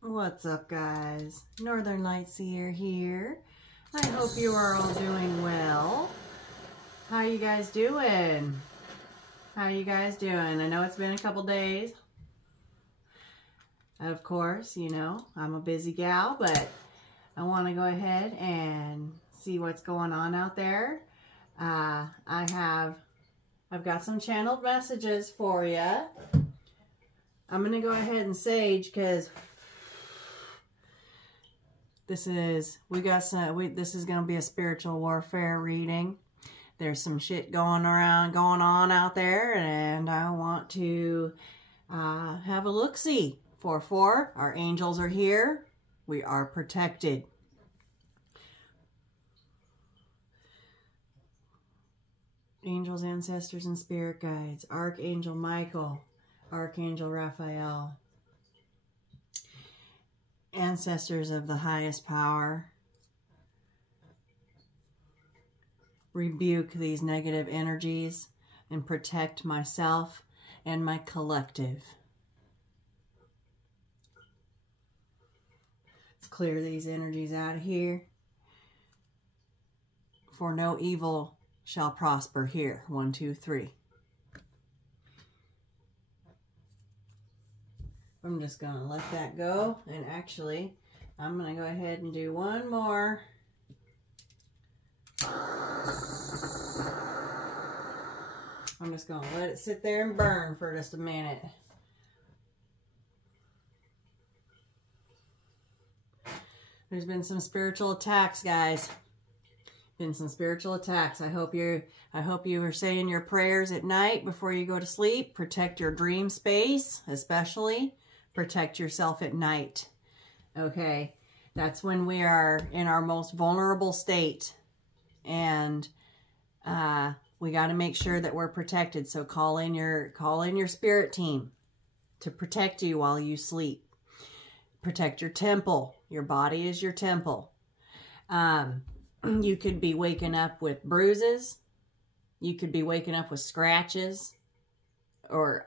What's up, guys? Northern Lightseer here. I hope you are all doing well. How you guys doing? How you guys doing? I know it's been a couple days. Of course, you know, I'm a busy gal, but I want to go ahead and see what's going on out there. I've got some channeled messages for you. I'm going to go ahead and sage because this is going to be a spiritual warfare reading. There's some shit going on out there, and I want to have a look-see. 4-4, our angels are here. We are protected. Angels, ancestors, and spirit guides. Archangel Michael, Archangel Raphael. Ancestors of the highest power, rebuke these negative energies and protect myself and my collective. Let's clear these energies out of here. For no evil shall prosper here. 1, 2, 3. I'm just going to let that go. And actually, I'm going to go ahead and do one more. I'm just going to let it sit there and burn for just a minute. There's been some spiritual attacks, guys. Been some spiritual attacks. I hope you are saying your prayers at night before you go to sleep. Protect your dream space, especially. Protect yourself at night. Okay, that's when we are in our most vulnerable state, and we got to make sure that we're protected. So call in your spirit team to protect you while you sleep. Protect your temple. Your body is your temple. You could be waking up with bruises. You could be waking up with scratches, or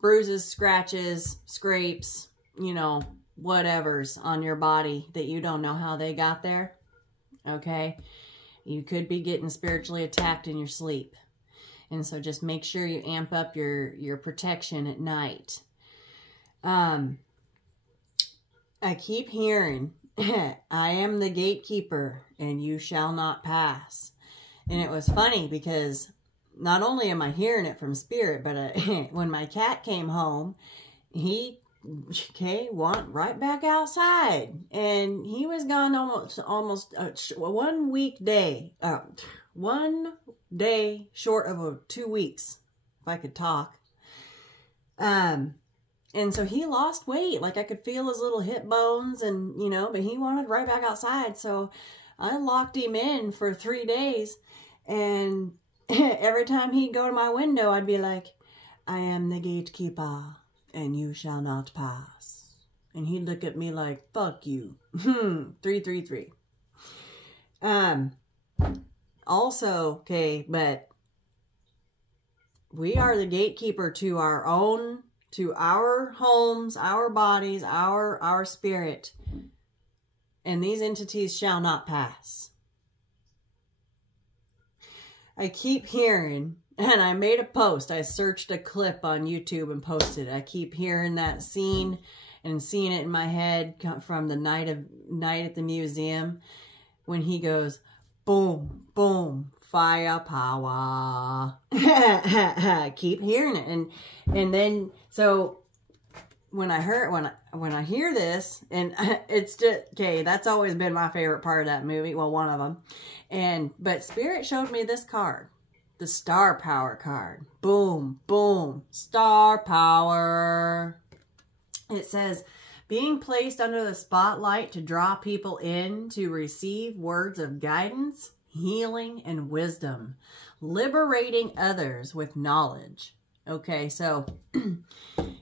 bruises, scratches, scrapes, you know, whatever's on your body that you don't know how they got there. Okay? You could be getting spiritually attacked in your sleep. And so just make sure you amp up your protection at night. I keep hearing, I am the gatekeeper and you shall not pass. And it was funny because not only am I hearing it from spirit, but when my cat came home, he went right back outside, and he was gone almost 1 day short of 2 weeks, if I could talk. And so he lost weight. Like, I could feel his little hip bones, and you know, but he wanted right back outside. So I locked him in for 3 days, and every time he'd go to my window, I'd be like, I am the gatekeeper, and you shall not pass. And he'd look at me like, fuck you. 333. Also, okay, but we are the gatekeeper to our own, to our homes, our bodies, our spirit. And these entities shall not pass. I keep hearing, and I made a post. I searched a clip on YouTube and posted it. I keep hearing that scene and seeing it in my head from the night at the museum when he goes, boom, boom, firepower. Keep hearing it, and then so when I hear this, and it's just, okay, that's always been my favorite part of that movie. Well, one of them. But Spirit showed me this card, the Star Power card. Boom, boom, Star Power. It says, being placed under the spotlight to draw people in to receive words of guidance, healing, and wisdom. Liberating others with knowledge. Okay, so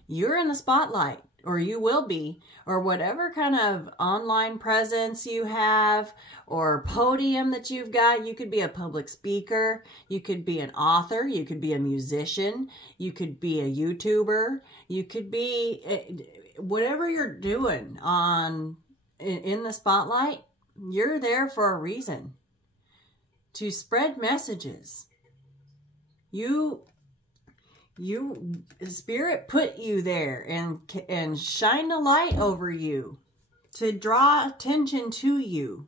you're in the spotlight or you will be, or whatever kind of online presence you have or podium that you've got. You could be a public speaker, you could be an author, you could be a musician, you could be a YouTuber, you could be whatever you're doing in the spotlight. You're there for a reason, to spread messages. Spirit put you there and shine a light over you to draw attention to you.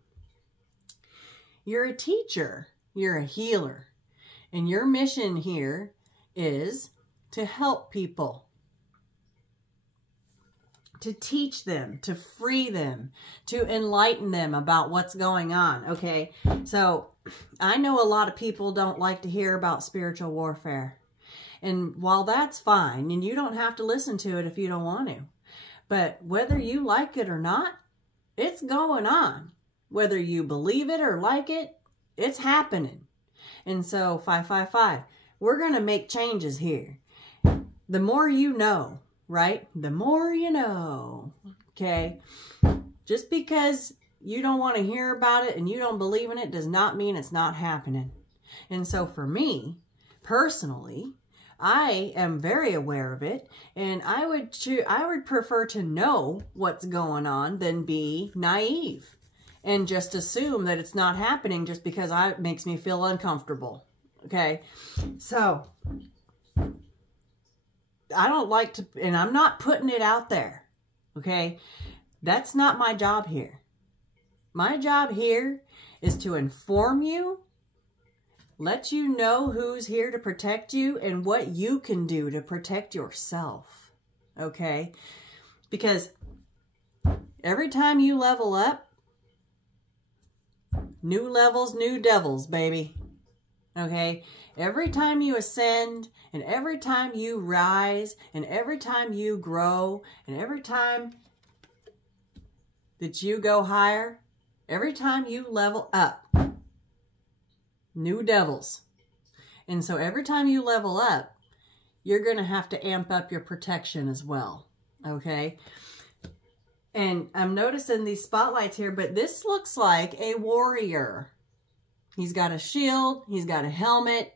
You're a teacher, you're a healer, and your mission here is to help people, to teach them, to free them, to enlighten them about what's going on. Okay, so I know a lot of people don't like to hear about spiritual warfare. And while that's fine, and you don't have to listen to it if you don't want to, but whether you like it or not, it's going on. Whether you believe it or like it, it's happening. And so 555, we're going to make changes here. The more you know, right? The more you know, okay? Just because you don't want to hear about it and you don't believe in it does not mean it's not happening. And so for me, personally, I am very aware of it, and I would prefer to know what's going on than be naive and just assume that it's not happening just because it makes me feel uncomfortable. Okay, so I don't like to, and I'm not putting it out there. Okay, that's not my job here. My job here is to inform you, let you know who's here to protect you and what you can do to protect yourself. Okay? Because every time you level up, new levels, new devils, baby. Okay? Every time you ascend, and every time you rise, and every time you grow, and every time that you go higher, every time you level up, new devils. And so every time you level up, you're going to have to amp up your protection as well. Okay? And I'm noticing these spotlights here, but this looks like a warrior. He's got a shield. He's got a helmet.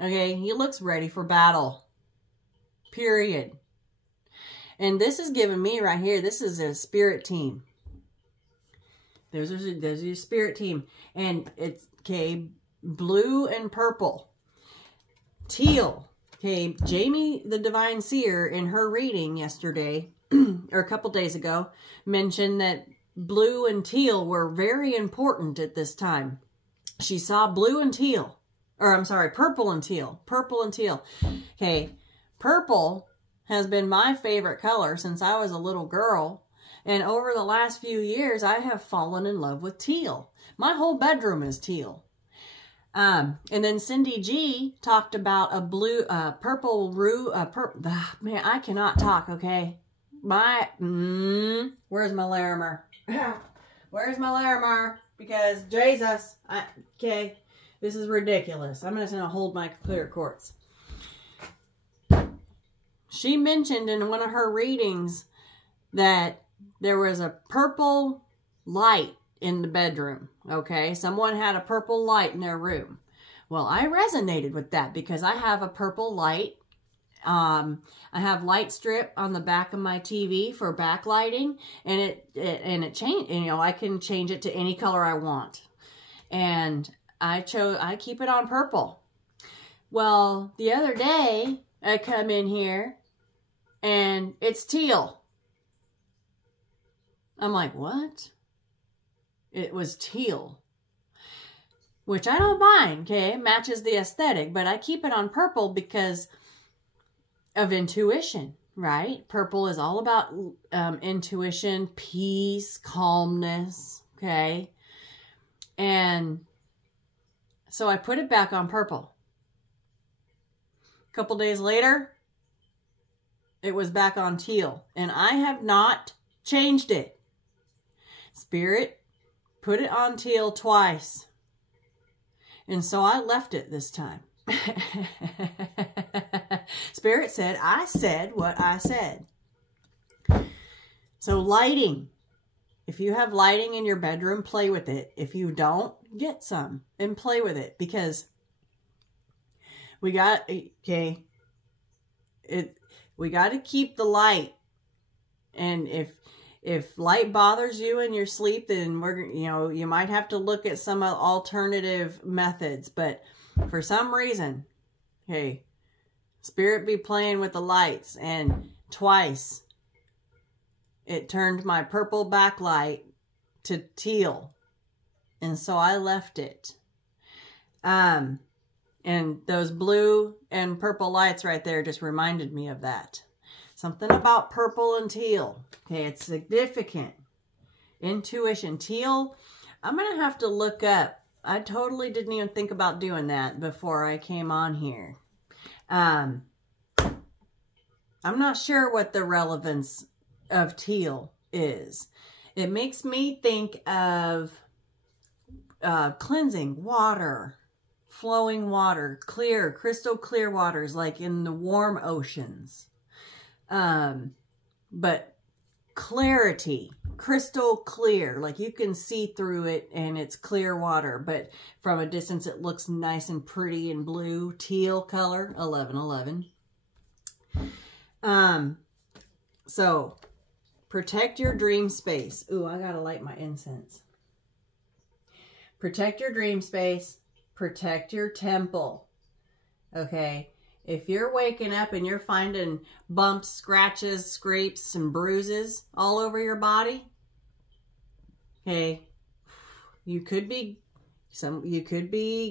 Okay? He looks ready for battle. Period. And this is giving me right here, this is a spirit team. There's your spirit team. And it's, okay, blue and purple. Teal. Okay, Jamie the Divine Seer in her reading yesterday, or a couple days ago, mentioned that blue and teal were very important at this time. She saw blue and teal. Or I'm sorry, purple and teal. Purple and teal. Okay, purple has been my favorite color since I was a little girl. And over the last few years, I have fallen in love with teal. My whole bedroom is teal. And then Cindy G talked about a blue, purple rue, man, I cannot talk, okay? Where's my Larimer? Where's my Larimer? Because, Jesus, okay, this is ridiculous. I'm just going to hold my clear quartz. She mentioned in one of her readings that there was a purple light in the bedroom, okay? Someone had a purple light in their room. Well, I resonated with that because I have a purple light. I have light strip on the back of my TV for backlighting, and it changed. You know, I can change it to any color I want, and I keep it on purple. Well, the other day I come in here and it's teal. I'm like, what? It was teal. Which I don't mind, okay? It matches the aesthetic, but I keep it on purple because of intuition, right? Purple is all about intuition, peace, calmness, okay? And so I put it back on purple. A couple days later, it was back on teal, and I have not changed it. Spirit put it on teal twice. And so I left it this time. Spirit said, I said what I said. So lighting. If you have lighting in your bedroom, play with it. If you don't, get some and play with it, because we got, okay, we got to keep the light. And if light bothers you in your sleep, then you might have to look at some alternative methods. But for some reason, okay, Spirit be playing with the lights, and twice it turned my purple backlight to teal. And so I left it. And those blue and purple lights right there just reminded me of that. Something about purple and teal. Okay, it's significant. Intuition. Teal, I'm going to have to look up. I totally didn't even think about doing that before I came on here. I'm not sure what the relevance of teal is. It makes me think of cleansing water, flowing water, clear, crystal clear waters, like in the warm oceans. But clarity, crystal clear, like you can see through it and it's clear water, but from a distance it looks nice and pretty and blue, teal color, 1111. So protect your dream space. Ooh, I gotta light my incense. Protect your dream space. Protect your temple. Okay. If you're waking up and you're finding bumps, scratches, scrapes, and bruises all over your body, okay, you could be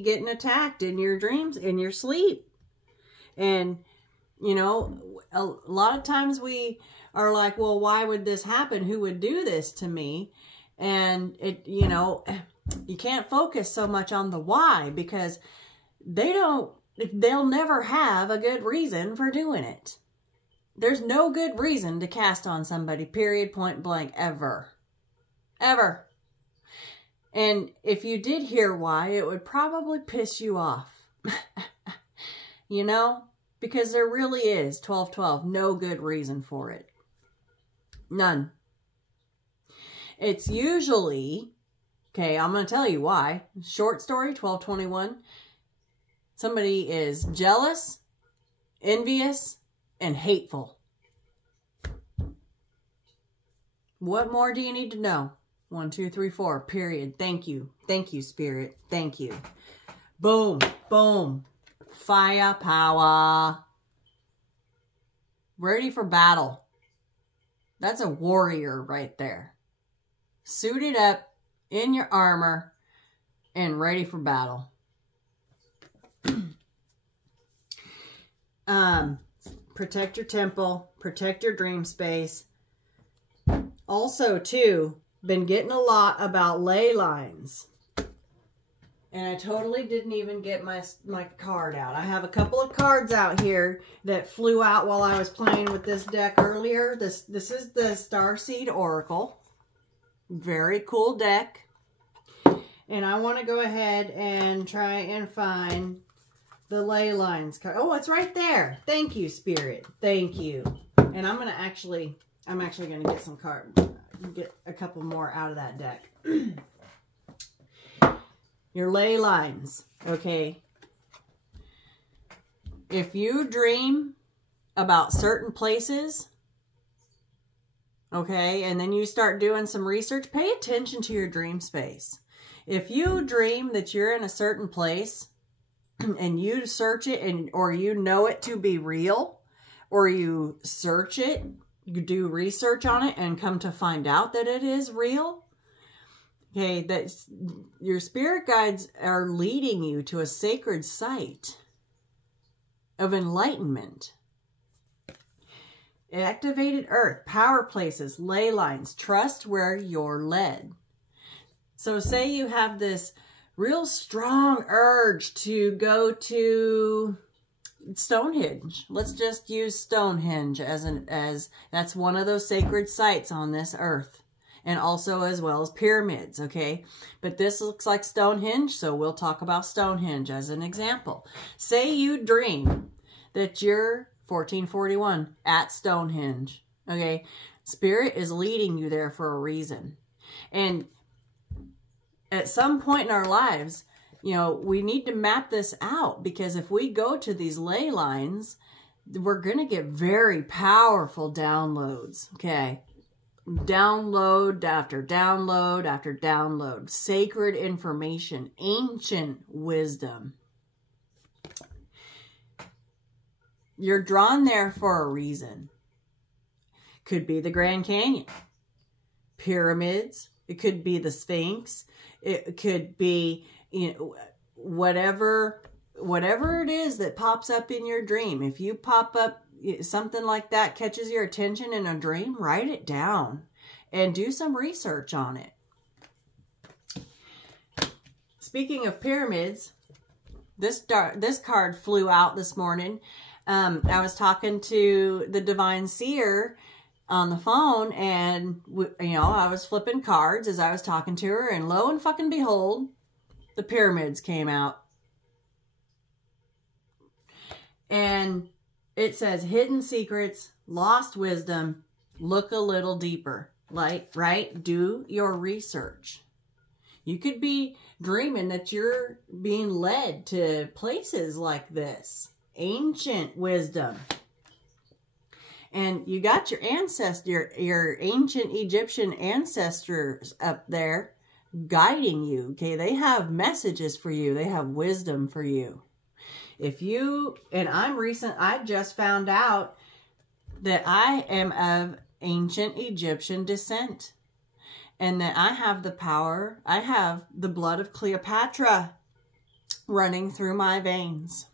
getting attacked in your dreams, in your sleep. And you know, a lot of times we are like, well, why would this happen? Who would do this to me? And you can't focus so much on the why, because they'll never have a good reason for doing it. There's no good reason to cast on somebody, period, point blank, ever. Ever. And if you did hear why, it would probably piss you off. You know? Because there really is, 1212, no good reason for it. None. It's usually, okay, I'm going to tell you why. Short story, 1221. Somebody is jealous, envious, and hateful. What more do you need to know? 1, 2, 3, 4, period. Thank you. Thank you, Spirit. Thank you. Boom. Boom. Firepower. Ready for battle. That's a warrior right there. Suited up in your armor and ready for battle. Protect your temple. Protect your dream space. Also, too, been getting a lot about ley lines. And I totally didn't even get my card out. I have a couple of cards out here that flew out while I was playing with this deck earlier. This is the Starseed Oracle. Very cool deck. And I want to go ahead and try and find the Ley Lines card. Oh, it's right there. Thank you, Spirit. Thank you. And I'm actually going to get some cards. Get a couple more out of that deck. Your ley lines, okay? If you dream about certain places, okay, and then you start doing some research, pay attention to your dream space. If you dream that you're in a certain place and you search it or you know it to be real, or you search it, you do research on it and come to find out that it is real, okay, that your spirit guides are leading you to a sacred site of enlightenment. Activated earth, power places, ley lines, trust where you're led. So say you have this real strong urge to go to Stonehenge. Let's just use Stonehenge as that's one of those sacred sites on this earth. And also as well as pyramids, okay? But this looks like Stonehenge, so we'll talk about Stonehenge as an example. Say you dream that you're 1441 at Stonehenge, Okay? Spirit is leading you there for a reason. And at some point in our lives, you know, we need to map this out, because if we go to these ley lines, we're going to get very powerful downloads. Okay? Download after download after download. Sacred information. Ancient wisdom. You're drawn there for a reason. Could be the Grand Canyon. Pyramids. It could be the Sphinx. It could be, you know, whatever it is that pops up in your dream. If you pop up something like that, catches your attention in a dream, write it down and do some research on it. Speaking of pyramids, this card flew out this morning. I was talking to the Divine Seer on the phone, and you know, I was flipping cards as I was talking to her, and lo and fucking behold, the pyramids came out. And it says hidden secrets, lost wisdom, look a little deeper. Like, right? Do your research. You could be dreaming that you're being led to places like this. Ancient wisdom. And you got your ancestor, your ancient Egyptian ancestors up there guiding you. Okay, they have messages for you. They have wisdom for you. If you, and I just found out that I am of ancient Egyptian descent, and that I have the power, I have the blood of Cleopatra running through my veins.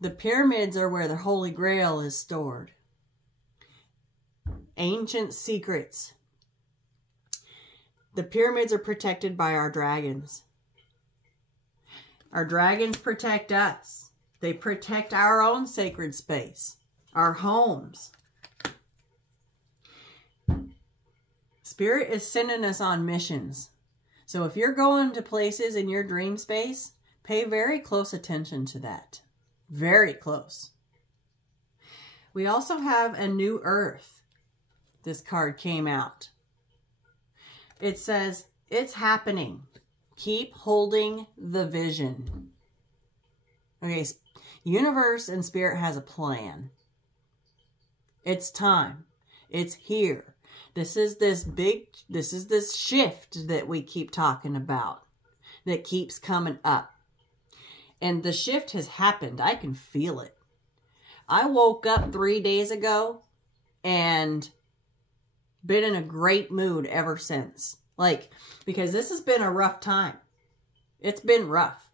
The pyramids are where the Holy Grail is stored. Ancient secrets. The pyramids are protected by our dragons. Our dragons protect us. They protect our own sacred space, our homes. Spirit is sending us on missions. So if you're going to places in your dream space, pay very close attention to that. Very close. We also have a new earth. This card came out. It says, it's happening. Keep holding the vision. Okay, universe and spirit has a plan. It's time. It's here. This is this shift that we keep talking about, that keeps coming up. And the shift has happened. I can feel it. I woke up 3 days ago and been in a great mood ever since. Like, because this has been a rough time. It's been rough.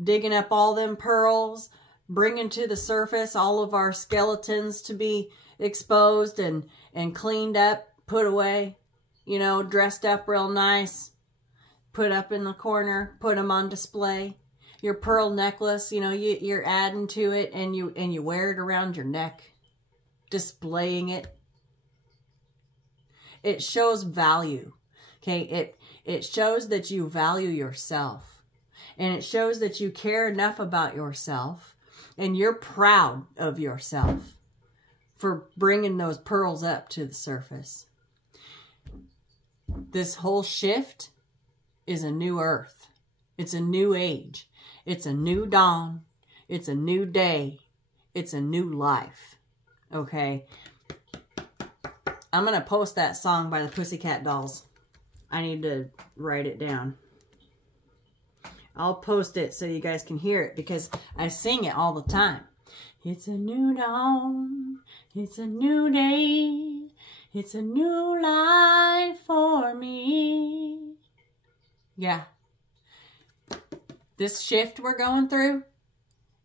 Digging up all them pearls, bringing to the surface all of our skeletons to be exposed and cleaned up, put away, you know, dressed up real nice, put up in the corner, put them on display. Your pearl necklace, you know, you're adding to it, and you wear it around your neck, displaying it. It shows value. Okay, it shows that you value yourself, and it shows that you care enough about yourself, and you're proud of yourself for bringing those pearls up to the surface. This whole shift is a new earth. It's a new age. It's a new dawn. It's a new day. It's a new life. Okay? I'm going to post that song by the Pussycat Dolls. I need to write it down. I'll post it so you guys can hear it, because I sing it all the time. It's a new dawn. It's a new day. It's a new life for me. Yeah. This shift we're going through,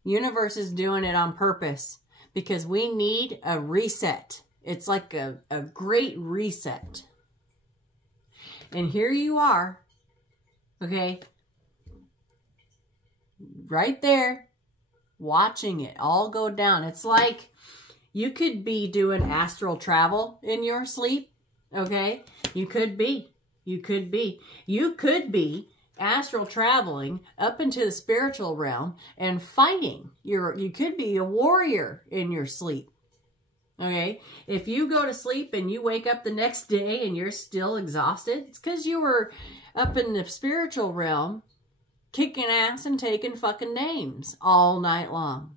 universe is doing it on purpose, because we need a reset. It's like a great reset. And here you are, okay, right there, watching it all go down. It's like you could be doing astral travel in your sleep, okay? You could be. You could be. You could be astral traveling up into the spiritual realm and fighting. You could be a warrior in your sleep. Okay? If you go to sleep and you wake up the next day and you're still exhausted, it's because you were up in the spiritual realm kicking ass and taking fucking names all night long.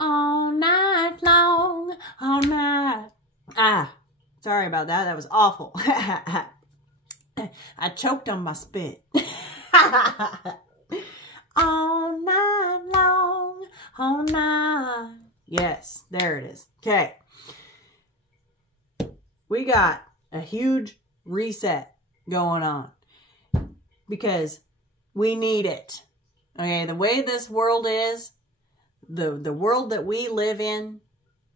All night long, all night. Sorry about that. That was awful. I choked on my spit. All night long, all night. Yes, there it is. Okay. We got a huge reset going on because we need it. Okay, the way this world is, the world that we live in,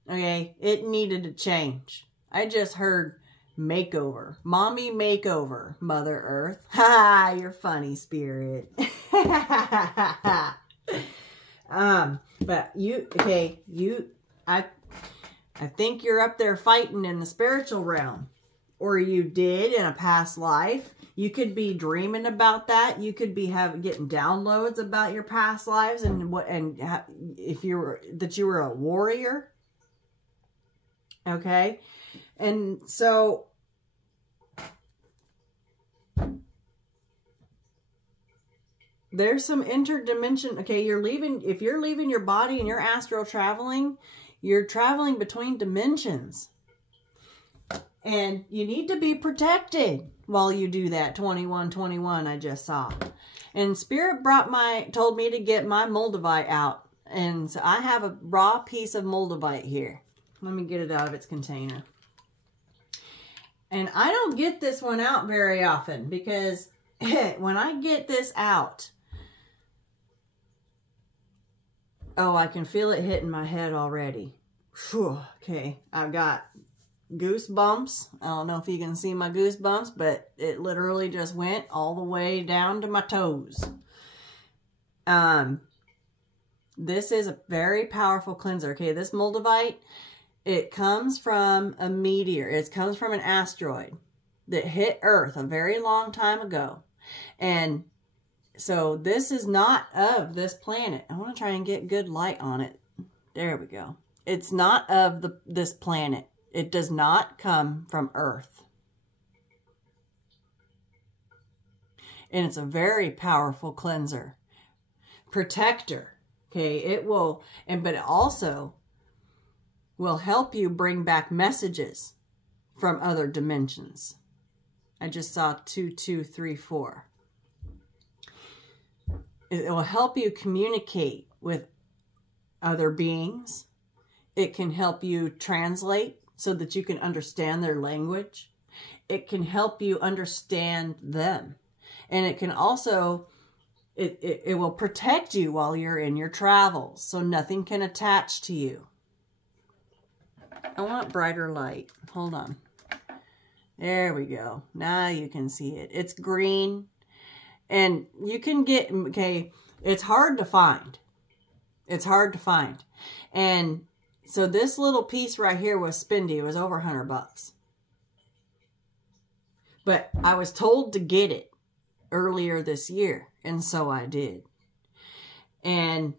okay, it needed to change. I just heard makeover. Mommy makeover, Mother Earth. Ha, you're funny, Spirit. But you, okay, I think you're up there fighting in the spiritual realm. Or you did in a past life. You could be dreaming about that. You could be getting downloads about your past lives and if you were a warrior. Okay? And so there's some interdimension. Okay, if you're leaving your body and you're astral traveling, you're traveling between dimensions. And you need to be protected while you do that. 2121 I just saw. And Spirit told me to get my moldavite out. And so I have a raw piece of moldavite here. Let me get it out of its container. And I don't get this one out very often because when I get this out, oh, I can feel it hitting my head already. Whew, okay, I've got goosebumps. I don't know if you can see my goosebumps, but it literally just went all the way down to my toes. This is a very powerful cleanser. Okay, this moldavite, it comes from a meteor. It comes from an asteroid that hit Earth a very long time ago. And so this is not of this planet. I want to try and get good light on it. There we go. It's not of this planet. It does not come from Earth. And it's a very powerful cleanser. Protector. Okay, it will, but it also will help you bring back messages from other dimensions. I just saw 2234. It will help you communicate with other beings. It can help you translate so that you can understand their language. It can help you understand them. And it can also, it will protect you while you're in your travels, so nothing can attach to you. I want brighter light. Hold on. There we go. Now you can see it. It's green. And you can get, okay, it's hard to find. It's hard to find. And so this little piece right here was spendy. It was over $100. But I was told to get it earlier this year. And so I did. And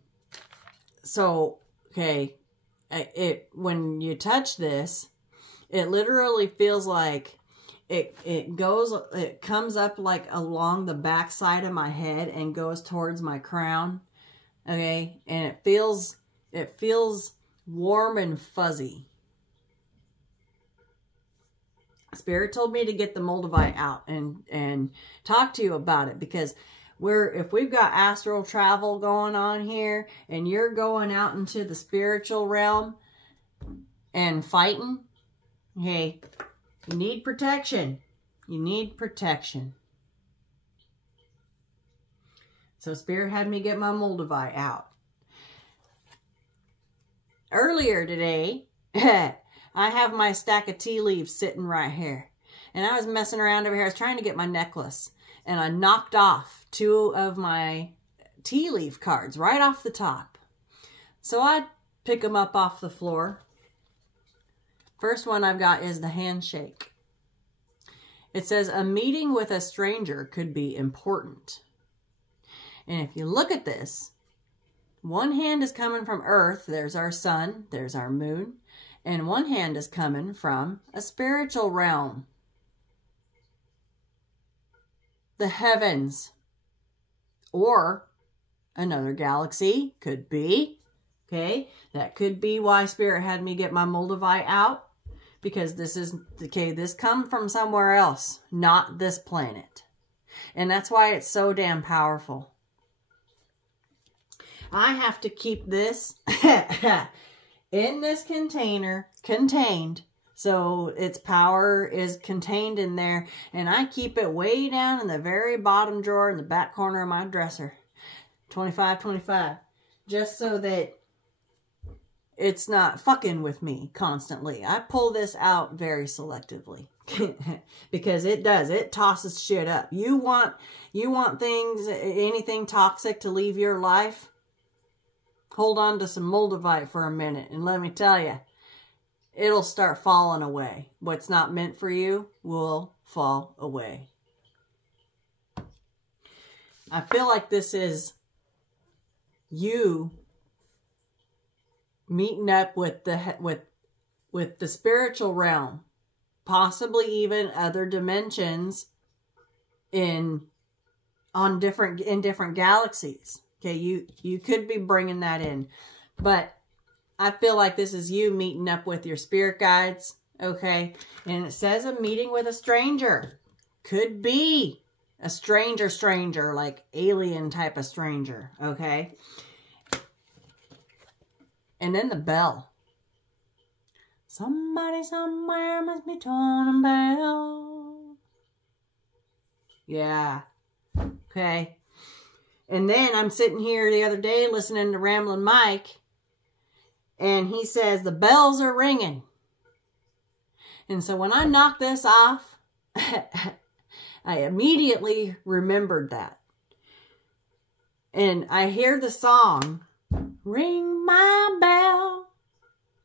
so, okay, when you touch this, it literally feels like it comes up like along the back side of my head and goes towards my crown. Okay. And it feels warm and fuzzy. Spirit told me to get the moldavite out and talk to you about it, because if we've got astral travel going on here and you're going out into the spiritual realm and fighting, hey, you need protection. You need protection. So Spirit had me get my moldavite out. Earlier today, I have my stack of tea leaves sitting right here. And I was messing around over here. I was trying to get my necklace. And I knocked off 2 of my tea leaf cards right off the top. So I pick them up off the floor. First one I've got is the handshake. It says a meeting with a stranger could be important. And if you look at this, one hand is coming from Earth. There's our sun. There's our moon. And one hand is coming from a spiritual realm. The heavens. Or another galaxy. Could be. Okay. That could be why Spirit had me get my Moldavite out. Because this is, okay, this come from somewhere else. Not this planet. And that's why it's so damn powerful. I have to keep this in this container, contained, so its power is contained in there, and I keep it way down in the very bottom drawer in the back corner of my dresser, 25, just so that it's not fucking with me constantly. I pull this out very selectively because it does. It tosses shit up. You want things, anything toxic to leave your life? Hold on to some Moldavite for a minute, and let me tell you, it'll start falling away. What's not meant for you will fall away. I feel like this is you meeting up with the spiritual realm, possibly even other dimensions in different galaxies. Okay, you could be bringing that in. But I feel like this is you meeting up with your spirit guides. Okay, and it says a meeting with a stranger. Could be a stranger, like alien type of stranger. Okay. And then the bell. Somebody somewhere must be tolling a bell. Yeah. Okay. And then I'm sitting here the other day listening to Ramblin' Mike. And he says the bells are ringing. And so when I knocked this off, I immediately remembered that. And I hear the song, Ring My Bell.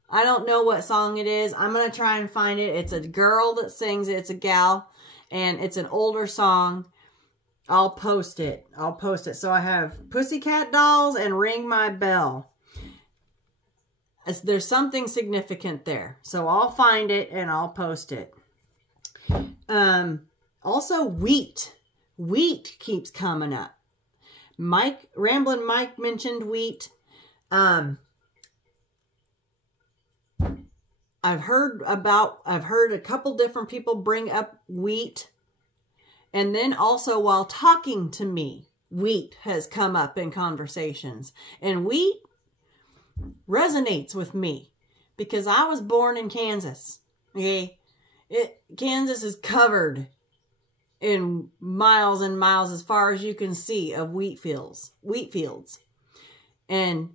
I don't know what song it is. I'm going to try and find it. It's a girl that sings it. It's a gal. And it's an older song. I'll post it. So I have Pussycat Dolls and Ring My Bell. There's something significant there. So I'll find it and I'll post it. Also wheat. Wheat keeps coming up. Ramblin' Mike mentioned wheat. I've heard a couple different people bring up wheat. And then also while talking to me, wheat has come up in conversations. And wheat resonates with me because I was born in Kansas. Okay? Kansas is covered in miles and miles as far as you can see of wheat fields. And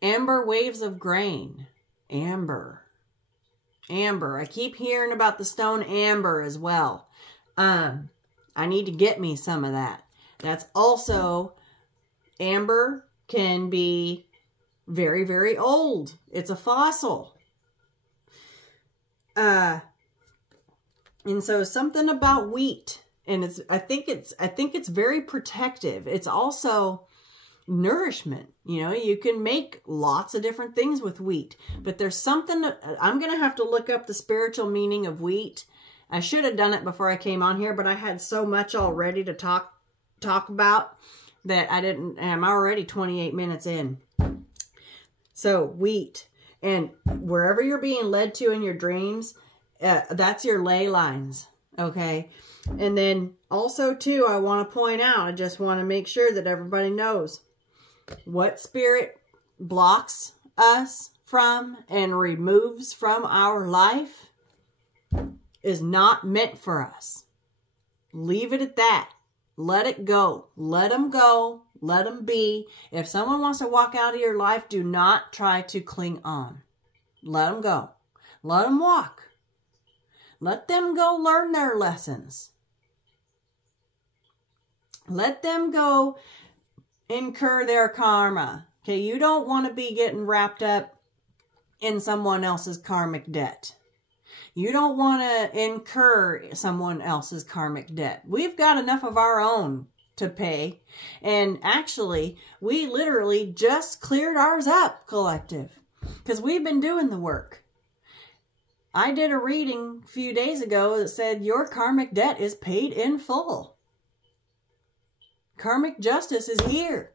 amber waves of grain. Amber. I keep hearing about the stone amber as well. I need to get me some of that. That's also, amber can be very, very old. It's a fossil. And so something about wheat, and I think it's very protective. It's also nourishment. You know, you can make lots of different things with wheat, but there's something, I'm going to have to look up the spiritual meaning of wheat. I should have done it before I came on here, but I had so much already to talk about that I didn't. I'm already 28 minutes in. So wheat, and wherever you're being led to in your dreams, that's your ley lines. Okay. And then also too, I want to point out, I just want to make sure that everybody knows what spirit blocks us from and removes from our life is not meant for us. Leave it at that. Let it go. Let them go. Let them be. If someone wants to walk out of your life, do not try to cling on. Let them go. Let them walk. Let them go learn their lessons. Let them go incur their karma. Okay, you don't want to be getting wrapped up in someone else's karmic debt. You don't want to incur someone else's karmic debt. We've got enough of our own to pay. And actually, we literally just cleared ours up, collective, because we've been doing the work. I did a reading a few days ago that said your karmic debt is paid in full. Karmic justice is here.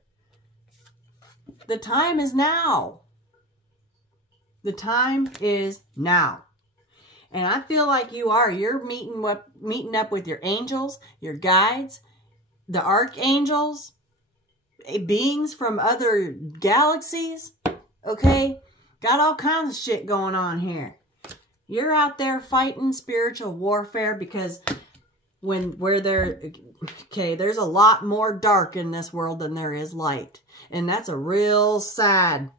The time is now. The time is now. And I feel like you are. You're meeting up with your angels, your guides, the archangels, beings from other galaxies. Okay? Got all kinds of shit going on here. You're out there fighting spiritual warfare because there's a lot more dark in this world than there is light. And that's a real sad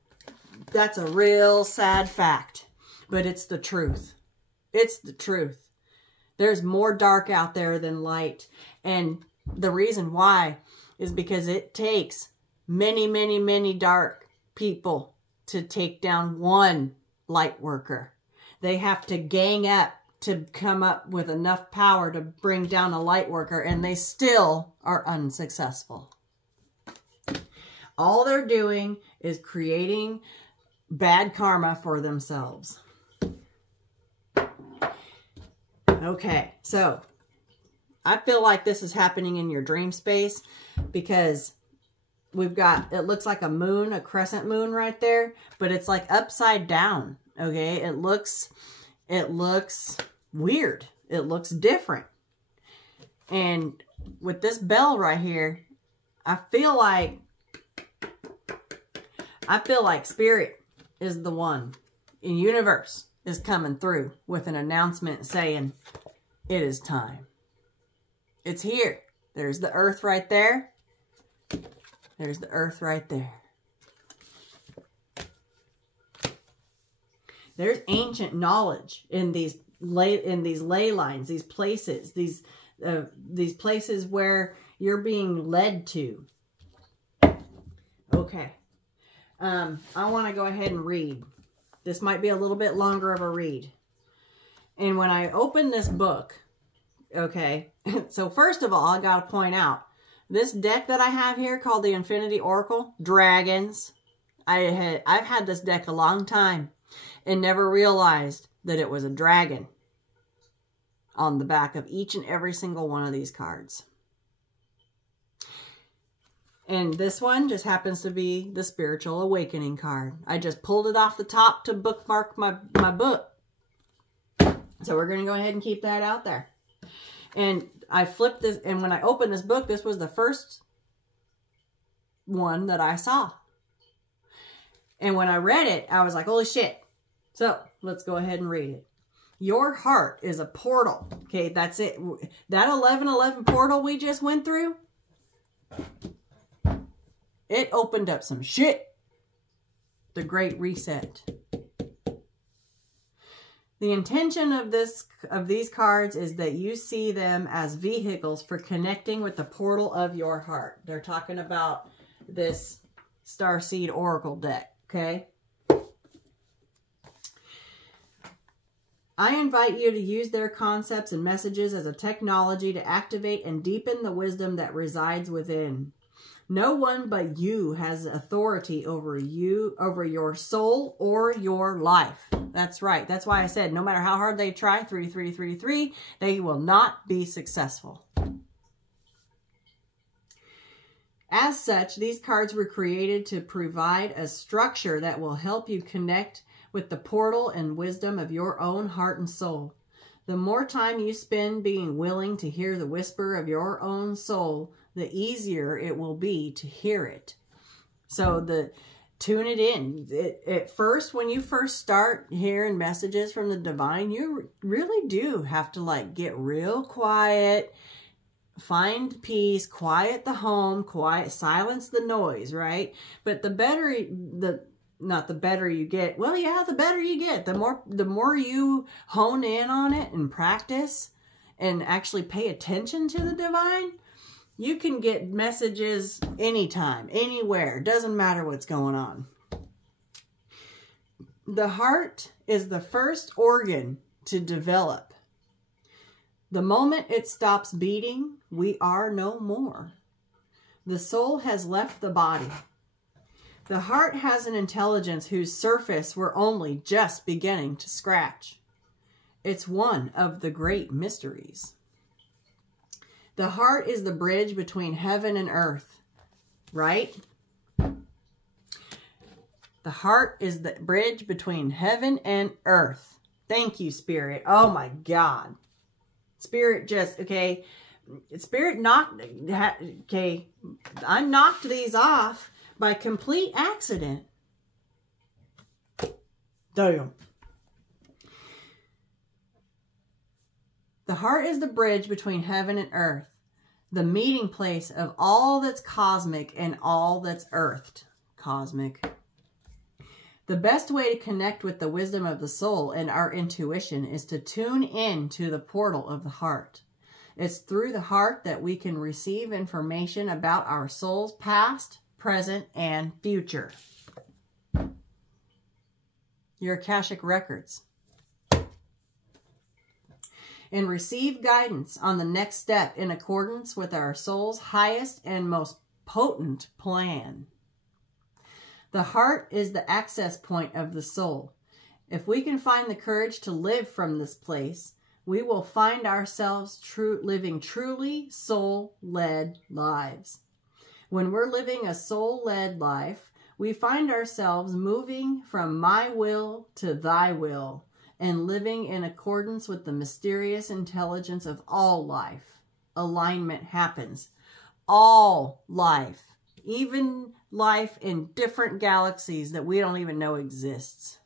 fact. But it's the truth. It's the truth. There's more dark out there than light. And the reason why is because it takes many, many, many dark people to take down one light worker. They have to gang up to come up with enough power to bring down a light worker, and they still are unsuccessful. All they're doing is creating bad karma for themselves. Okay, so I feel like this is happening in your dream space because we've got, it looks like a moon, a crescent moon right there, but it's like upside down. Okay, it looks weird. It looks different. And with this bell right here, I feel like Spirit is the one in universe is coming through with an announcement saying it is time. It's here. There's the earth right there. There's the earth right there. There's ancient knowledge in these ley lines, these places, these places where you're being led to. Okay. I want to go ahead and read. This might be a little bit longer of a read. And when I open this book, okay, so first of all, I got to point out, this deck that I have here called the Infinity Oracle, Dragons. I've had this deck a long time and never realized that it was a dragon on the back of each and every single one of these cards. And this one just happens to be the Spiritual Awakening card. I just pulled it off the top to bookmark my book. So we're going to go ahead and keep that out there. And I flipped this, and when I opened this book, this was the first one that I saw. And when I read it, I was like, holy shit. So let's go ahead and read it. Your heart is a portal. Okay, that's it. That 1111 portal we just went through, it opened up some shit. The Great Reset. The intention of these cards is that you see them as vehicles for connecting with the portal of your heart. They're talking about this Starseed Oracle deck, okay? I invite you to use their concepts and messages as a technology to activate and deepen the wisdom that resides within. No one but you has authority over you, over your soul or your life. That's right. That's why I said no matter how hard they try, 3333, they will not be successful. As such, these cards were created to provide a structure that will help you connect with the portal and wisdom of your own heart and soul. The more time you spend being willing to hear the whisper of your own soul, the easier it will be to hear it. So tune it in. At first, when you first start hearing messages from the divine, you really do have to like get real quiet, find peace, quiet the home, silence the noise, right? But the better, not the better you get. Well, yeah, the better you get. The more you hone in on it and practice and actually pay attention to the divine, you can get messages anytime, anywhere. Doesn't matter what's going on. The heart is the first organ to develop. The moment it stops beating, we are no more. The soul has left the body. The heart has an intelligence whose surface we're only just beginning to scratch. It's one of the great mysteries. The heart is the bridge between heaven and earth, right? The heart is the bridge between heaven and earth. Thank you, Spirit. Oh my God. Spirit just, okay. Spirit knocked, okay. I knocked these off by complete accident. Damn. The heart is the bridge between heaven and earth, the meeting place of all that's cosmic and all that's earthed. Cosmic. The best way to connect with the wisdom of the soul and our intuition is to tune in to the portal of the heart. It's through the heart that we can receive information about our soul's past, present, and future. Your Akashic records. And receive guidance on the next step in accordance with our soul's highest and most potent plan. The heart is the access point of the soul. If we can find the courage to live from this place, we will find ourselves living truly soul-led lives. When we're living a soul-led life, we find ourselves moving from my will to thy will and living in accordance with the mysterious intelligence of all life. Alignment happens. All life. Even life in different galaxies that we don't even know exists.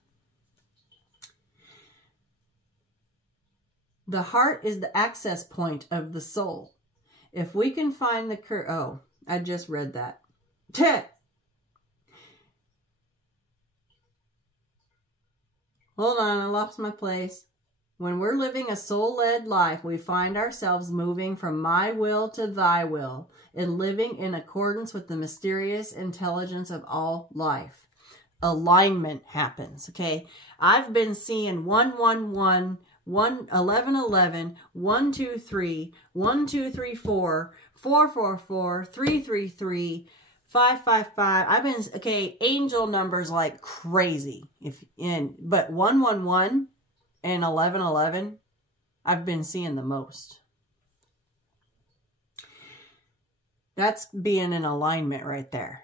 The heart is the access point of the soul. If we can find the oh, I just read that. Hold on, I lost my place. When we're living a soul-led life, we find ourselves moving from my will to thy will and living in accordance with the mysterious intelligence of all life. Alignment happens, okay? I've been seeing 111, 11, 11, 1, 2, 3, 1, 2, 3, 4, 4, 4, 4, 3, 3, 3, 5, 5, 5. I've been, okay, angel numbers like crazy. But 111 and 11, 11, I've been seeing the most. That's being in alignment right there.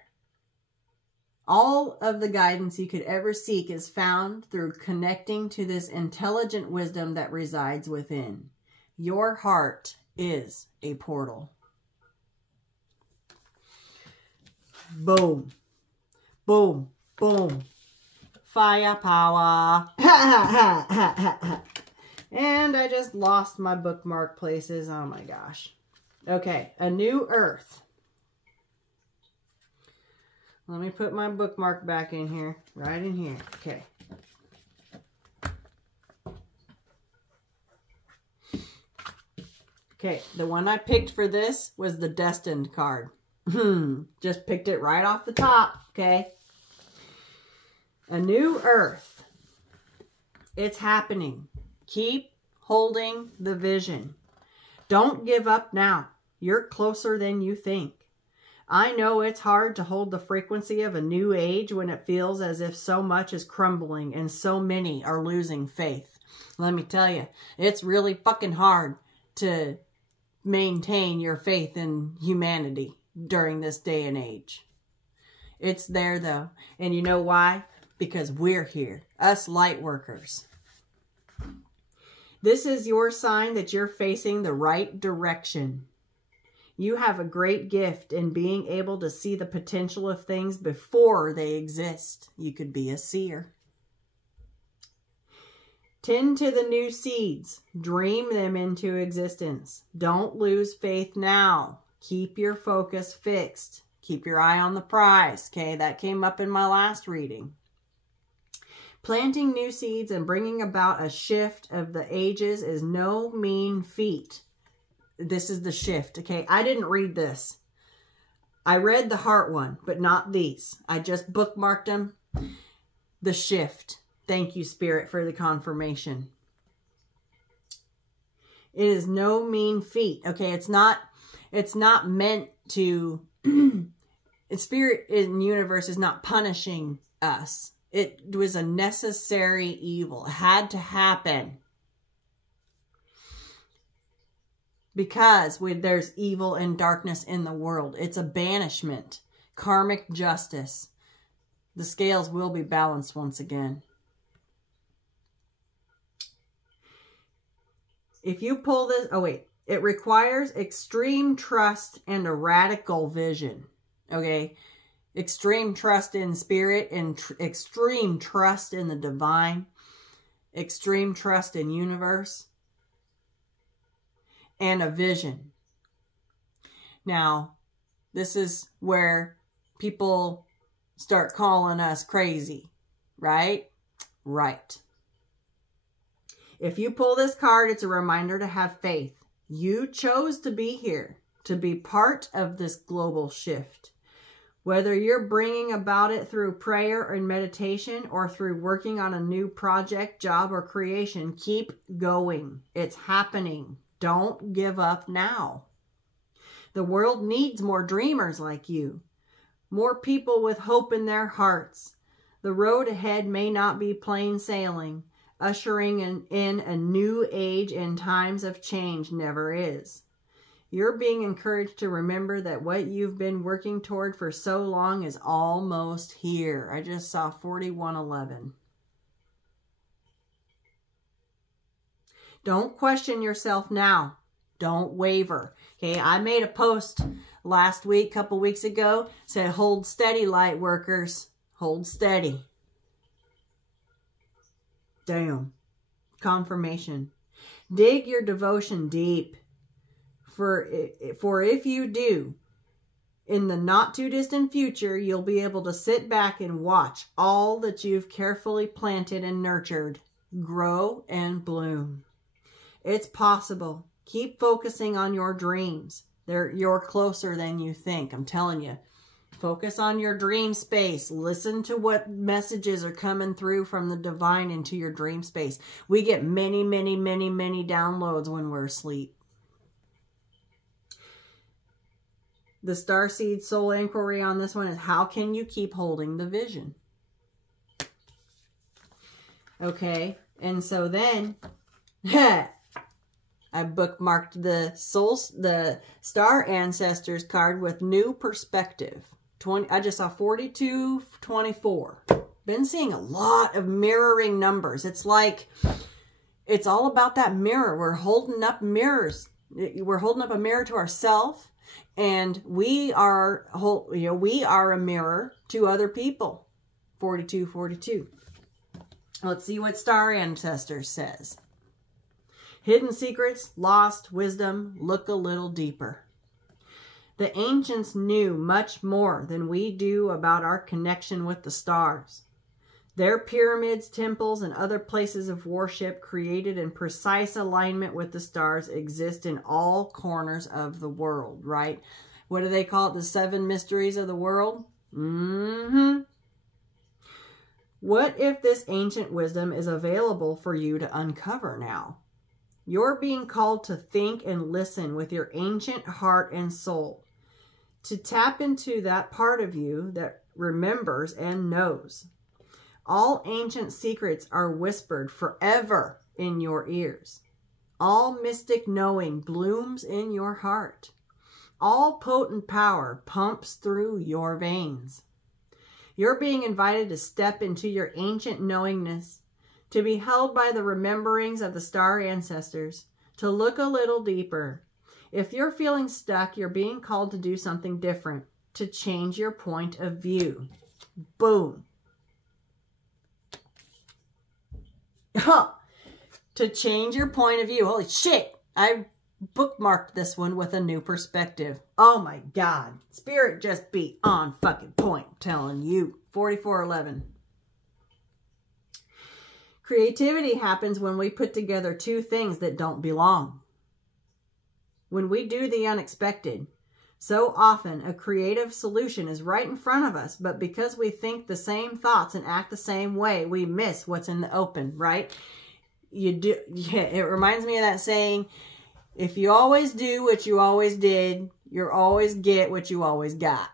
All of the guidance you could ever seek is found through connecting to this intelligent wisdom that resides within. Your heart is a portal. Boom. Boom. Boom. Firepower. And I just lost my bookmark places. Oh my gosh. Okay. A new earth. Let me put my bookmark back in here. Right in here. Okay. Okay. The one I picked for this was the destined card. Just picked it right off the top. Okay. A new earth. It's happening. Keep holding the vision. Don't give up now. You're closer than you think. I know it's hard to hold the frequency of a new age when it feels as if so much is crumbling and so many are losing faith. Let me tell you, it's really fucking hard to maintain your faith in humanity during this day and age. It's there though. And you know why? Because we're here. Us light workers. This is your sign that you're facing the right direction. You have a great gift in being able to see the potential of things before they exist. You could be a seer. Tend to the new seeds. Dream them into existence. Don't lose faith now. Keep your focus fixed. Keep your eye on the prize. Okay, that came up in my last reading. Planting new seeds and bringing about a shift of the ages is no mean feat. This is the shift, okay? I didn't read this. I read the heart one, but not these. I just bookmarked them. The shift. Thank you, Spirit, for the confirmation. It is no mean feat. Okay, it's not meant to, spirit in the universe is not punishing us. It was a necessary evil. It had to happen. Because there's evil and darkness in the world. It's a banishment. Karmic justice. The scales will be balanced once again. If you pull this, oh wait, it requires extreme trust and a radical vision. Okay, extreme trust in spirit and extreme trust in the divine, extreme trust in universe, and a vision. Now, this is where people start calling us crazy, right? Right. If you pull this card, it's a reminder to have faith. You chose to be here, to be part of this global shift. Whether you're bringing about it through prayer and meditation or through working on a new project, job, or creation, keep going. It's happening. Don't give up now. The world needs more dreamers like you. More people with hope in their hearts. The road ahead may not be plain sailing. Ushering in a new age in times of change never is. You're being encouraged to remember that what you've been working toward for so long is almost here. I just saw 4111. Don't question yourself now. Don't waver. Okay, I made a post last week, couple weeks ago, said hold steady, light workers. Hold steady. Damn. Confirmation. Dig your devotion deep. For if you do, in the not too distant future, you'll be able to sit back and watch all that you've carefully planted and nurtured grow and bloom. It's possible. Keep focusing on your dreams. You're closer than you think. I'm telling you. Focus on your dream space. Listen to what messages are coming through from the divine into your dream space. We get many, many, many, many downloads when we're asleep. The Starseed Soul Inquiry on this one is, how can you keep holding the vision? Okay, and so then, I bookmarked the Star Ancestors card with new perspective. I just saw 4224. Been seeing a lot of mirroring numbers. It's like, it's all about that mirror. We're holding up mirrors. We're holding up a mirror to ourselves, and we are a mirror to other people. 4242. Let's see what Star Ancestors says. Hidden secrets, lost wisdom, look a little deeper. The ancients knew much more than we do about our connection with the stars. Their pyramids, temples, and other places of worship created in precise alignment with the stars exist in all corners of the world, right? What do they call it? The 7 mysteries of the world? What if this ancient wisdom is available for you to uncover now? You're being called to think and listen with your ancient heart and soul, to tap into that part of you that remembers and knows. All ancient secrets are whispered forever in your ears. All mystic knowing blooms in your heart. All potent power pumps through your veins. You're being invited to step into your ancient knowingness, to be held by the rememberings of the Star Ancestors, to look a little deeper. If you're feeling stuck, you're being called to do something different, to change your point of view. Boom. To change your point of view. Holy shit. I bookmarked this one with a new perspective. Oh my God. Spirit just be on fucking point. I'm telling you. 4411. Creativity happens when we put together two things that don't belong. When we do the unexpected. So often a creative solution is right in front of us, but because we think the same thoughts and act the same way, we miss what's in the open, right? It reminds me of that saying, If you always do what you always did, you'll always get what you always got.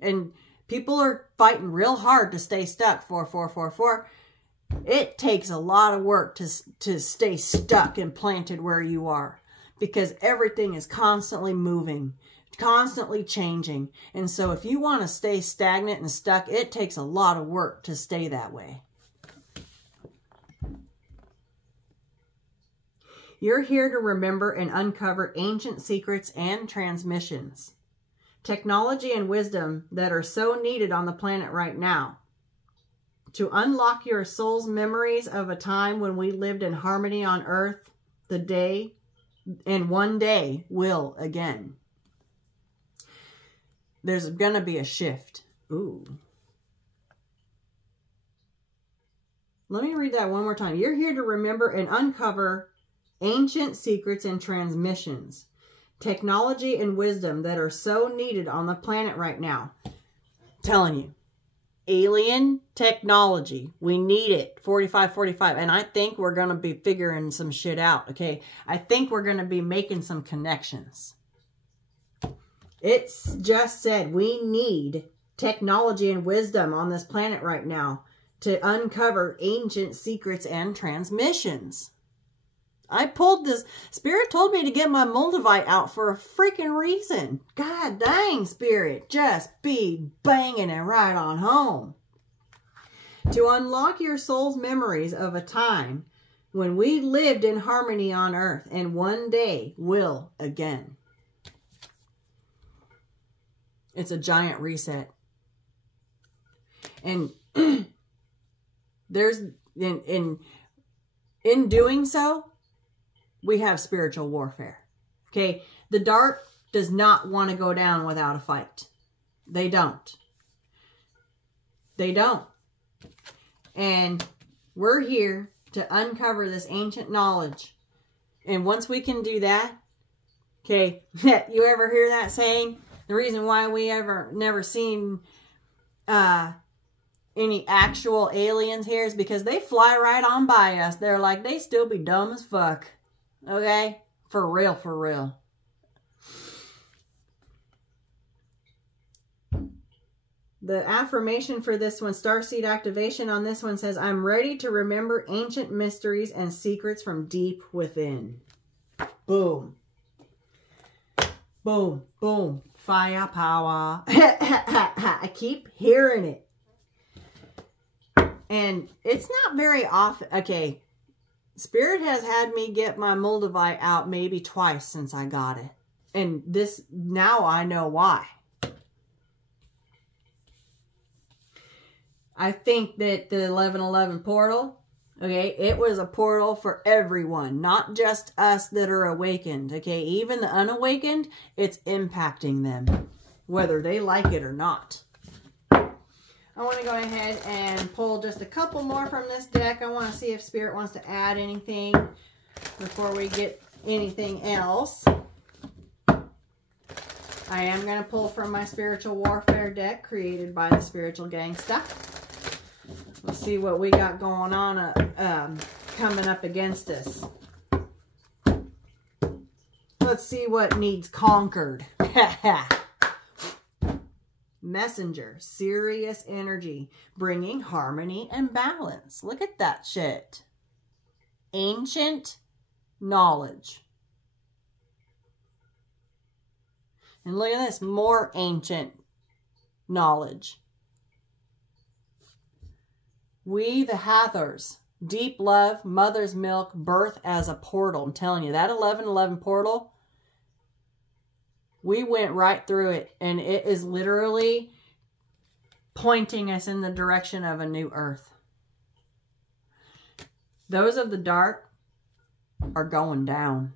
And people are fighting real hard to stay stuck. 4. It takes a lot of work to stay stuck and planted where you are, because everything is constantly moving, constantly changing. And so if you want to stay stagnant and stuck, it takes a lot of work to stay that way. You're here to remember and uncover ancient secrets and transmissions, technology and wisdom that are so needed on the planet right now. To unlock your soul's memories of a time when we lived in harmony on earth, the day, and one day will again. There's going to be a shift. Ooh. Let me read that one more time. You're here to remember and uncover ancient secrets and transmissions, technology and wisdom that are so needed on the planet right now. I'm telling you, alien technology, we need it. 45. And I think we're going to be figuring some shit out. Okay, I think we're going to be making some connections. It's just said we need technology and wisdom on this planet right now to uncover ancient secrets and transmissions. I pulled this. Spirit told me to get my Moldavite out for a freaking reason. God dang, Spirit. Just be banging it right on home. To unlock your soul's memories of a time when we lived in harmony on earth and one day will again. It's a giant reset. And there's, in doing so, we have spiritual warfare. Okay, the dark does not want to go down without a fight. They don't. They don't. And we're here to uncover this ancient knowledge. And once we can do that, okay, you ever hear that saying? The reason why we never seen any actual aliens here is because they fly right on by us. They're like, they still be dumb as fuck. Okay? For real, for real. The affirmation for this one, starseed activation on this one says, I'm ready to remember ancient mysteries and secrets from deep within. Boom. Boom, boom. Firepower. I keep hearing it. And it's not very often. Okay. Spirit has had me get my Moldavite out maybe twice since I got it. And this, now I know why. I think that the 1111 portal, okay, it was a portal for everyone, not just us that are awakened, okay? Even the unawakened, it's impacting them, whether they like it or not. I want to go ahead and pull just a couple more from this deck. I want to see if Spirit wants to add anything before we get anything else. I am going to pull from my Spiritual Warfare deck created by the Spiritual Gangsta. Let's see what we got going on coming up against us. Let's see what needs conquered. Messenger, serious energy, bringing harmony and balance. Look at that shit. Ancient knowledge. And look at this, more ancient knowledge. We the Hathors, deep love, mother's milk, birth as a portal. I'm telling you, that 1111 portal, we went right through it, and it is literally pointing us in the direction of a new earth. Those of the dark are going down.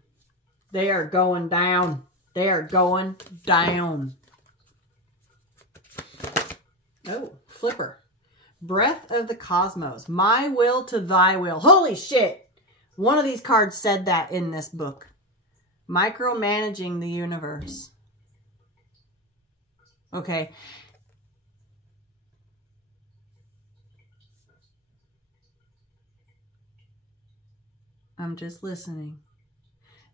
They are going down. They are going down. Oh, flipper. Breath of the cosmos. My will to thy will. Holy shit. One of these cards said that in this book. Micromanaging the universe. Okay. I'm just listening.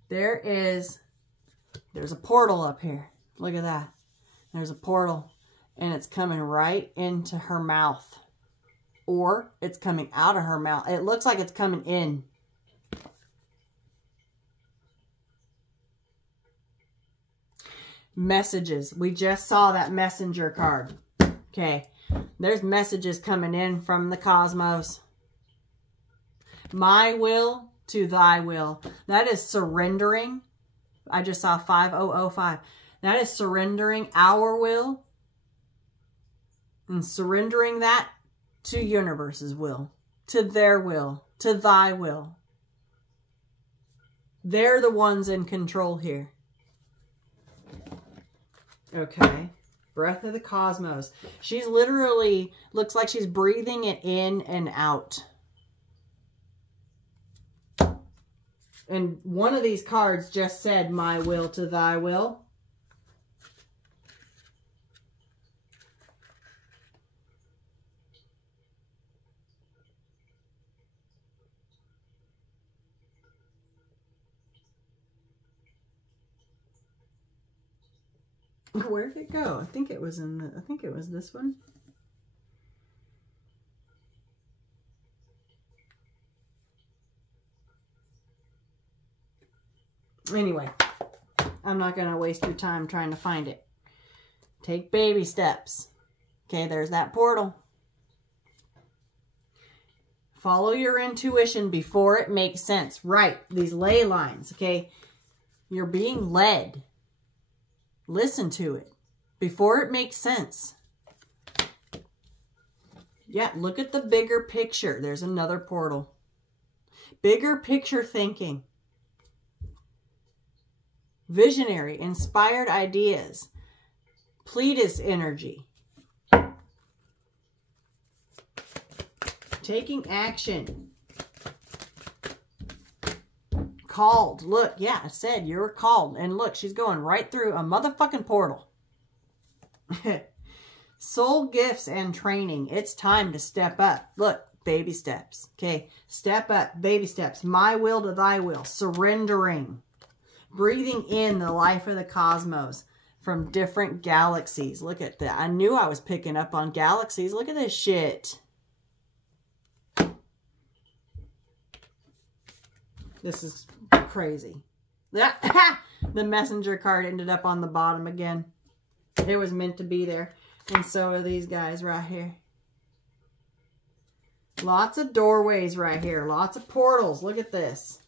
There's a portal up here. Look at that. There's a portal, and it's coming right into her mouth. Or it's coming out of her mouth. It looks like it's coming in. Messages. We just saw that messenger card. Okay. There's messages coming in from the cosmos. My will to thy will. That is surrendering. I just saw 5005. That is surrendering our will and surrendering that to universe's will, to their will, to thy will. They're the ones in control here. Okay. Breath of the cosmos. She's literally, looks like she's breathing it in and out. And one of these cards just said, my will to thy will. Where did it go? I think it was this one. Anyway, I'm not going to waste your time trying to find it. Take baby steps. Okay, there's that portal. Follow your intuition before it makes sense. Right, these ley lines, okay? You're being led. Listen to it before it makes sense. Yeah, look at the bigger picture. There's another portal. Bigger picture thinking. Visionary, inspired ideas. Pleiades energy. Taking action. Called. Look, yeah, I said you're called. And look, she's going right through a motherfucking portal. Soul gifts and training. It's time to step up. Look, baby steps. Okay, step up, baby steps. My will to thy will. Surrendering. Breathing in the life of the cosmos from different galaxies. Look at that. I knew I was picking up on galaxies. Look at this shit. This is crazy. The messenger card ended up on the bottom again. It was meant to be there. And so are these guys right here. Lots of doorways right here. Lots of portals. Look at this.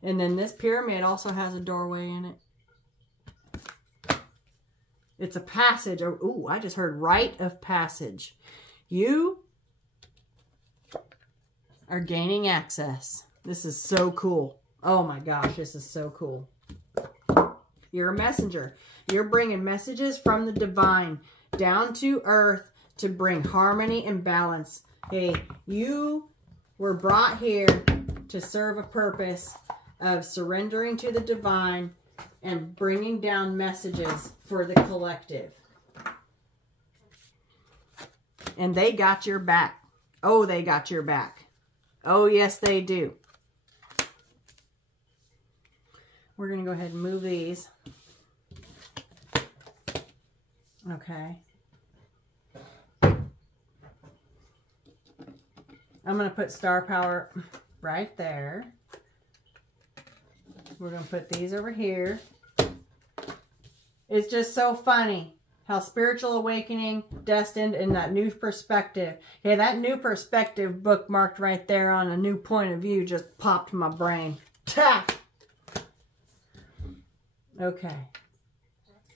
And then this pyramid also has a doorway in it. It's a passage. Ooh, I just heard rite of passage. You are gaining access. This is so cool. Oh my gosh, this is so cool. You're a messenger. You're bringing messages from the divine down to earth to bring harmony and balance. Hey, you were brought here to serve a purpose of surrendering to the divine and bringing down messages for the collective. And they got your back. Oh, they got your back. Oh, yes, they do. We're going to go ahead and move these. Okay. I'm going to put star power right there. We're going to put these over here. It's just so funny how spiritual awakening, destined, and that new perspective. Okay, that new perspective bookmarked right there on a new point of view just popped my brain. Ta! Okay.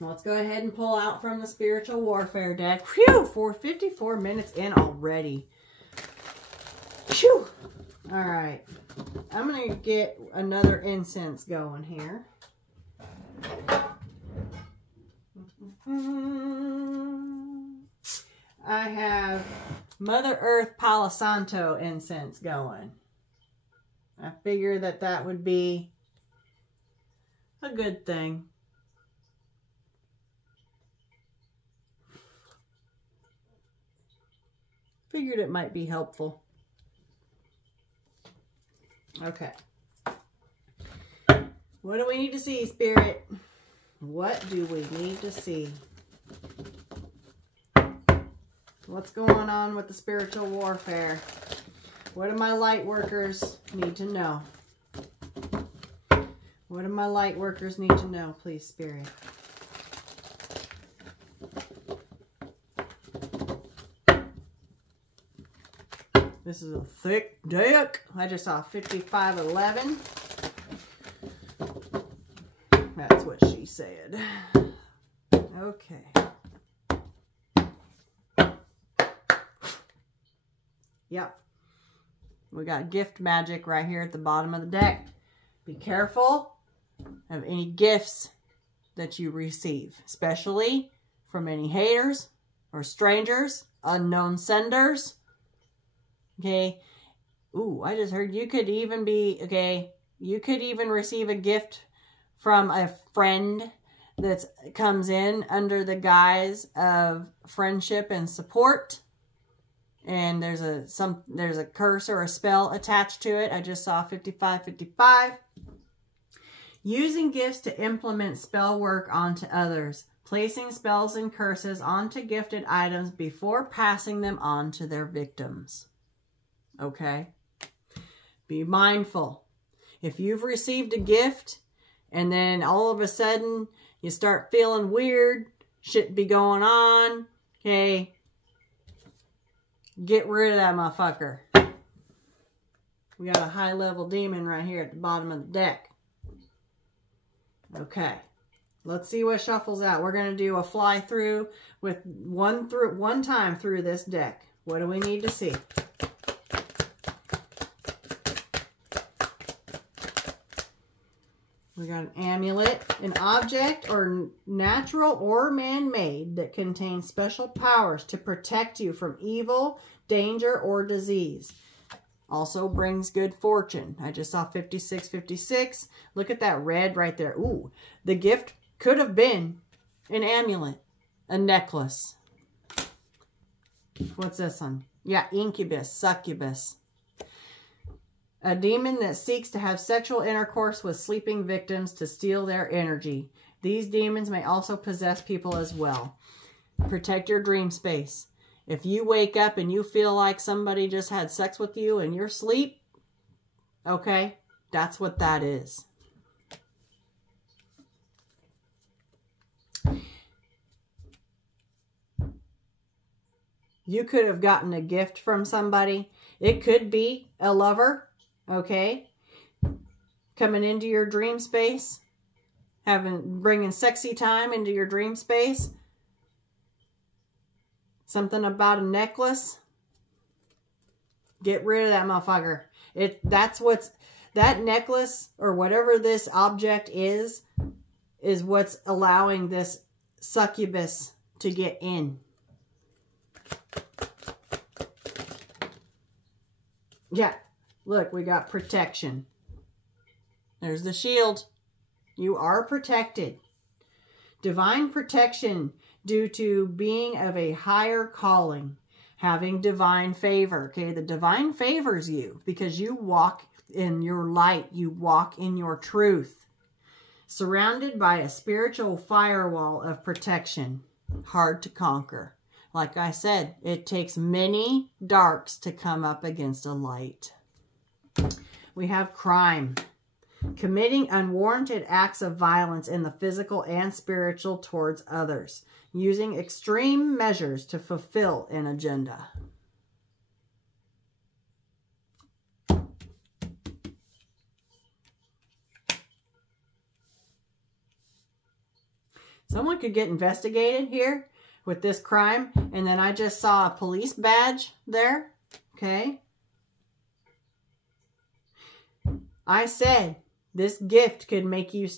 Let's go ahead and pull out from the spiritual warfare deck. Phew! 54 minutes in already. Phew! Alright. I'm going to get another incense going here. I have Mother Earth Palo Santo incense going. I figure that that would be a good thing. Figured it might be helpful. Okay. What do we need to see, Spirit? What do we need to see? What's going on with the spiritual warfare? What do my light workers need to know? What do my light workers need to know, please, Spirit? This is a thick deck. I just saw 5511. That's what she said. Okay. Yep. We got gift magic right here at the bottom of the deck. Be careful of any gifts that you receive, especially from any haters or strangers, unknown senders. Okay. Ooh, I just heard you could even be, okay, you could even receive a gift from a friend that comes in under the guise of friendship and support. And there's a curse or a spell attached to it. I just saw 5555. Using gifts to implement spell work onto others. Placing spells and curses onto gifted items before passing them on to their victims. Okay? Be mindful. If you've received a gift and then all of a sudden you start feeling weird, shit be going on, okay? Get rid of that motherfucker. We got a high-level demon right here at the bottom of the deck. Okay. Let's see what shuffles out. We're going to do a fly through with one time through this deck. What do we need to see? We got an amulet, an object or natural or man-made that contains special powers to protect you from evil, danger, or disease. Also brings good fortune. I just saw 5656. Look at that red right there. Ooh, the gift could have been an amulet, a necklace. What's this one? Yeah, incubus, succubus. A demon that seeks to have sexual intercourse with sleeping victims to steal their energy. These demons may also possess people as well. Protect your dream space. If you wake up and you feel like somebody just had sex with you in your sleep, okay, that's what that is. You could have gotten a gift from somebody. It could be a lover. Okay, coming into your dream space, bringing sexy time into your dream space. Something about a necklace. Get rid of that motherfucker. That necklace or whatever this object is what's allowing this succubus to get in. Yeah. Look, we got protection. There's the shield. You are protected. Divine protection due to being of a higher calling. Having divine favor. Okay, the divine favors you because you walk in your light. You walk in your truth. Surrounded by a spiritual firewall of protection. Hard to conquer. Like I said, it takes many darks to come up against a light. We have crime. Committing unwarranted acts of violence in the physical and spiritual towards others. Using extreme measures to fulfill an agenda. Someone could get investigated here with this crime. And then I just saw a police badge there. Okay. I said this gift could make you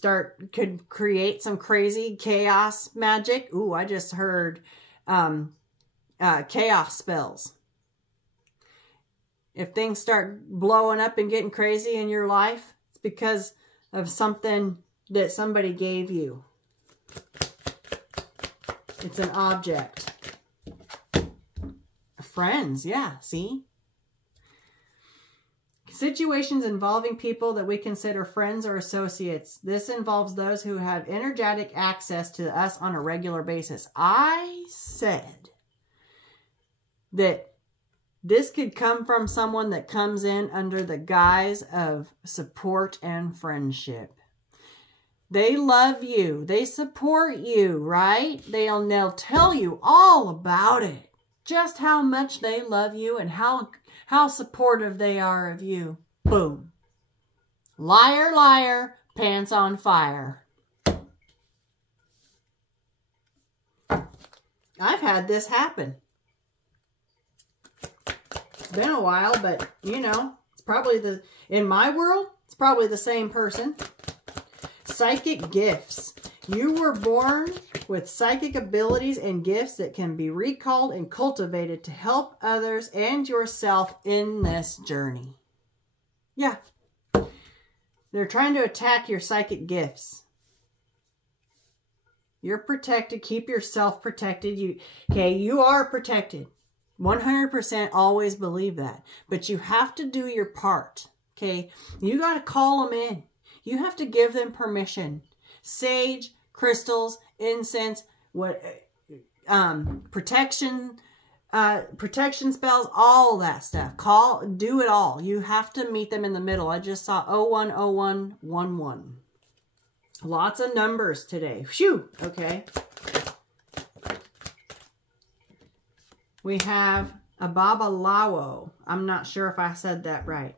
could create some crazy chaos magic. Ooh, I just heard chaos spells. If things start blowing up and getting crazy in your life, it's because of something that somebody gave you. It's an object. Friends, yeah, see? Situations involving people that we consider friends or associates. This involves those who have energetic access to us on a regular basis. I said that this could come from someone that comes in under the guise of support and friendship. They love you. They support you, right? They'll tell you all about it. Just how much they love you and how supportive they are of you. Boom. Liar, liar, pants on fire. I've had this happen. It's been a while, but you know, it's probably in my world, it's probably the same person. Psychic gifts. You were born with psychic abilities and gifts that can be recalled and cultivated to help others and yourself in this journey. Yeah. They're trying to attack your psychic gifts. You're protected. Keep yourself protected. You are protected. 100% always believe that. But you have to do your part. Okay? You got to call them in. You have to give them permission. Sage, crystals, incense, protection spells, all that stuff. Do it all. You have to meet them in the middle. I just saw 010111. Lots of numbers today. Phew. Okay. We have a Babalawo. I'm not sure if I said that right.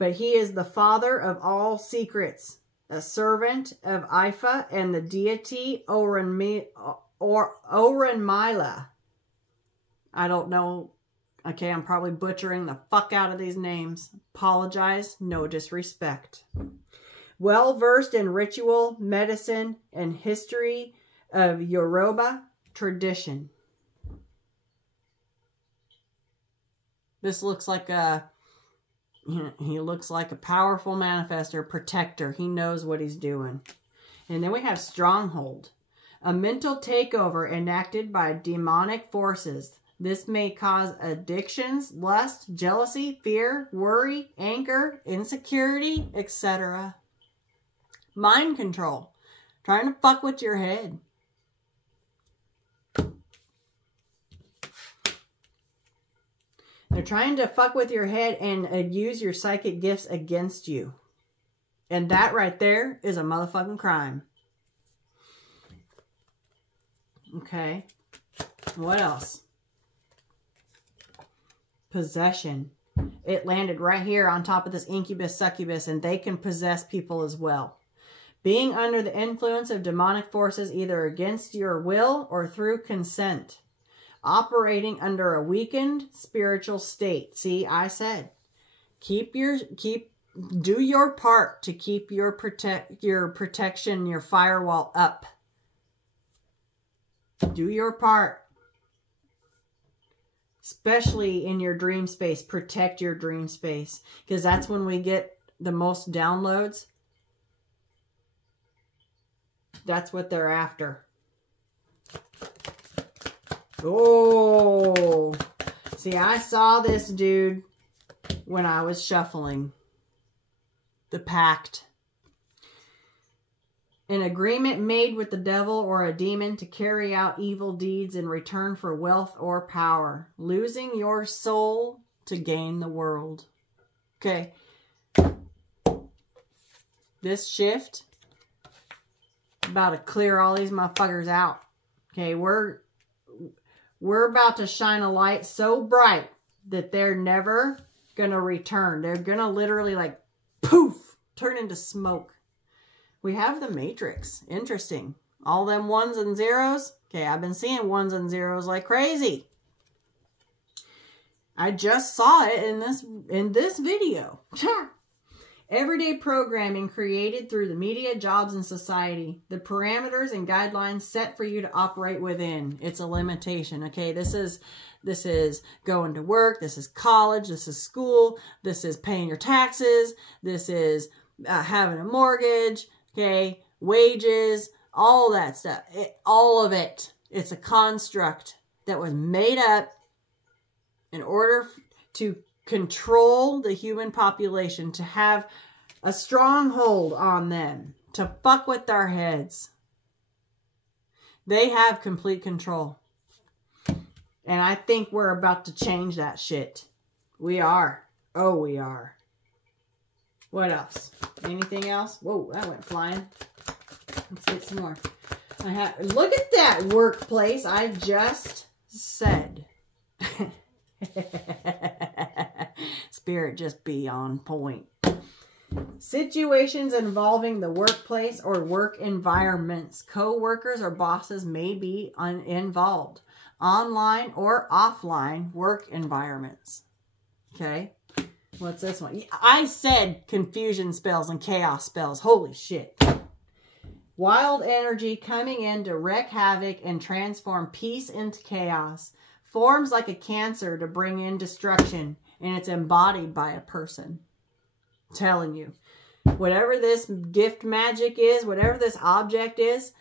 But he is the father of all secrets, a servant of Ifa and the deity Oranmila. I don't know. Okay, I'm probably butchering the fuck out of these names. Apologize. No disrespect. Well-versed in ritual, medicine, and history of Yoruba tradition. This looks like he looks like a powerful manifestor, protector. He knows what he's doing. And then we have stronghold. A mental takeover enacted by demonic forces. This may cause addictions, lust, jealousy, fear, worry, anger, insecurity, etc. Mind control. Trying to fuck with your head. They're trying to fuck with your head and use your psychic gifts against you. And that right there is a motherfucking crime. Okay. What else? Possession. It landed right here on top of this incubus, succubus, and they can possess people as well. Being under the influence of demonic forces either against your will or through consent. Operating under a weakened spiritual state. See, I said, do your part to keep your protection, your firewall up. Do your part. Especially in your dream space. Protect your dream space. Because that's when we get the most downloads. That's what they're after. Oh, see, I saw this dude when I was shuffling. The Pact. An agreement made with the devil or a demon to carry out evil deeds in return for wealth or power. Losing your soul to gain the world. Okay. This shift about to clear all these motherfuckers out. Okay, we're about to shine a light so bright that they're never going to return. They're going to literally like, poof, turn into smoke. We have the Matrix. Interesting. All them ones and zeros. Okay, I've been seeing ones and zeros like crazy. I just saw it in this video. Everyday programming created through the media, jobs, and society. The parameters and guidelines set for you to operate within. It's a limitation, okay? This is going to work. This is college. This is school. This is paying your taxes. This is having a mortgage, okay? Wages, all that stuff. All of it. It's a construct that was made up in order to control the human population, to have a stronghold on them, to fuck with their heads. They have complete control. And I think we're about to change that shit. We are. Oh, we are. What else? Anything else? Whoa, that went flying. Let's get some more. Look at that workplace I just said. Spirit just be on point. Situations involving the workplace or work environments. Co-workers or bosses may be involved. Online or offline work environments. Okay. What's this one? I said confusion spells and chaos spells. Holy shit. Wild energy coming in to wreak havoc and transform peace into chaos. Forms like a cancer to bring in destruction. And it's embodied by a person. I'm telling you. Whatever this gift magic is, whatever this object is,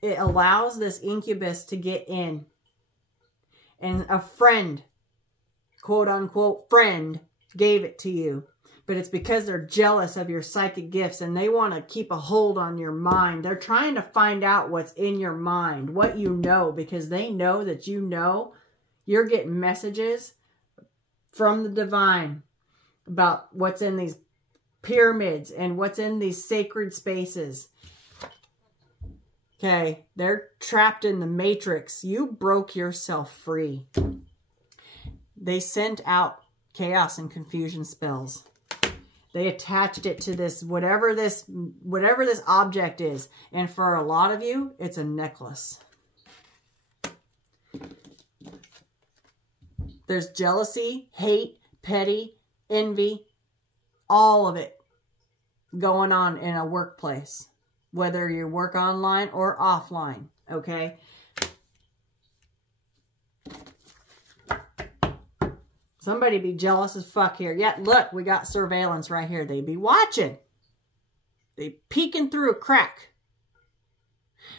it allows this incubus to get in. And a friend, quote unquote friend, gave it to you. But it's because they're jealous of your psychic gifts and they want to keep a hold on your mind. They're trying to find out what's in your mind, what you know, because they know that you know you're getting messages from the divine about what's in these pyramids and what's in these sacred spaces. Okay, they're trapped in the matrix. You broke yourself free. They sent out chaos and confusion spells. They attached it to this, whatever this object is. And for a lot of you, it's a necklace. There's jealousy, hate, petty, envy, all of it going on in a workplace. Whether you work online or offline, okay? Somebody be jealous as fuck here. Yeah, look, we got surveillance right here. They be watching. They peeking through a crack.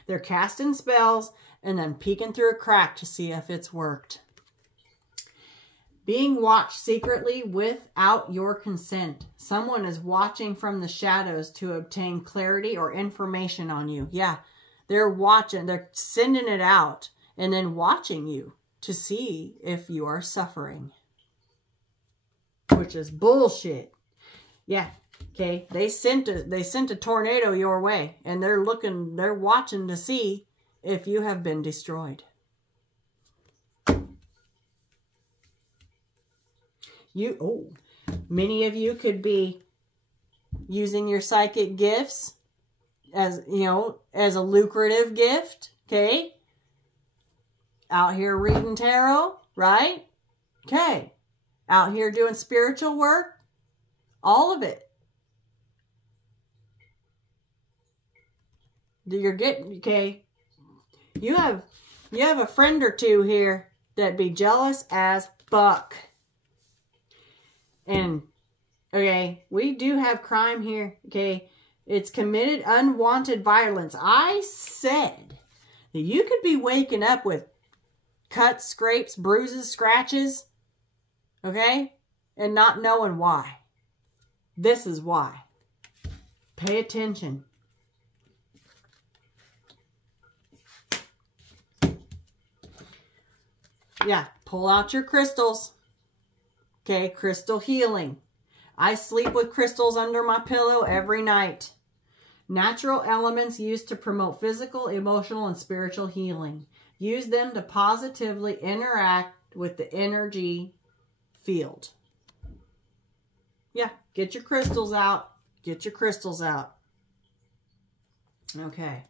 They're casting spells and then peeking through a crack to see if it's worked. Being watched secretly without your consent. Someone is watching from the shadows to obtain clarity or information on you. Yeah, they're watching. They're sending it out and then watching you to see if you are suffering. Which is bullshit. Yeah, okay. They sent a tornado your way and they're watching to see if you have been destroyed. Many of you could be using your psychic gifts as, as a lucrative gift, okay? Out here reading tarot, right? Okay. Out here doing spiritual work, all of it. You're getting, okay? You have a friend or two here that be jealous as fuck. And, okay, we do have crime here, okay? It's committed unwanted violence. I said that you could be waking up with cuts, scrapes, bruises, scratches, okay? And not knowing why. This is why. Pay attention. Yeah, pull out your crystals. Okay, crystal healing. I sleep with crystals under my pillow every night. Natural elements used to promote physical, emotional, and spiritual healing. Use them to positively interact with the energy field. Yeah, get your crystals out. Get your crystals out. Okay,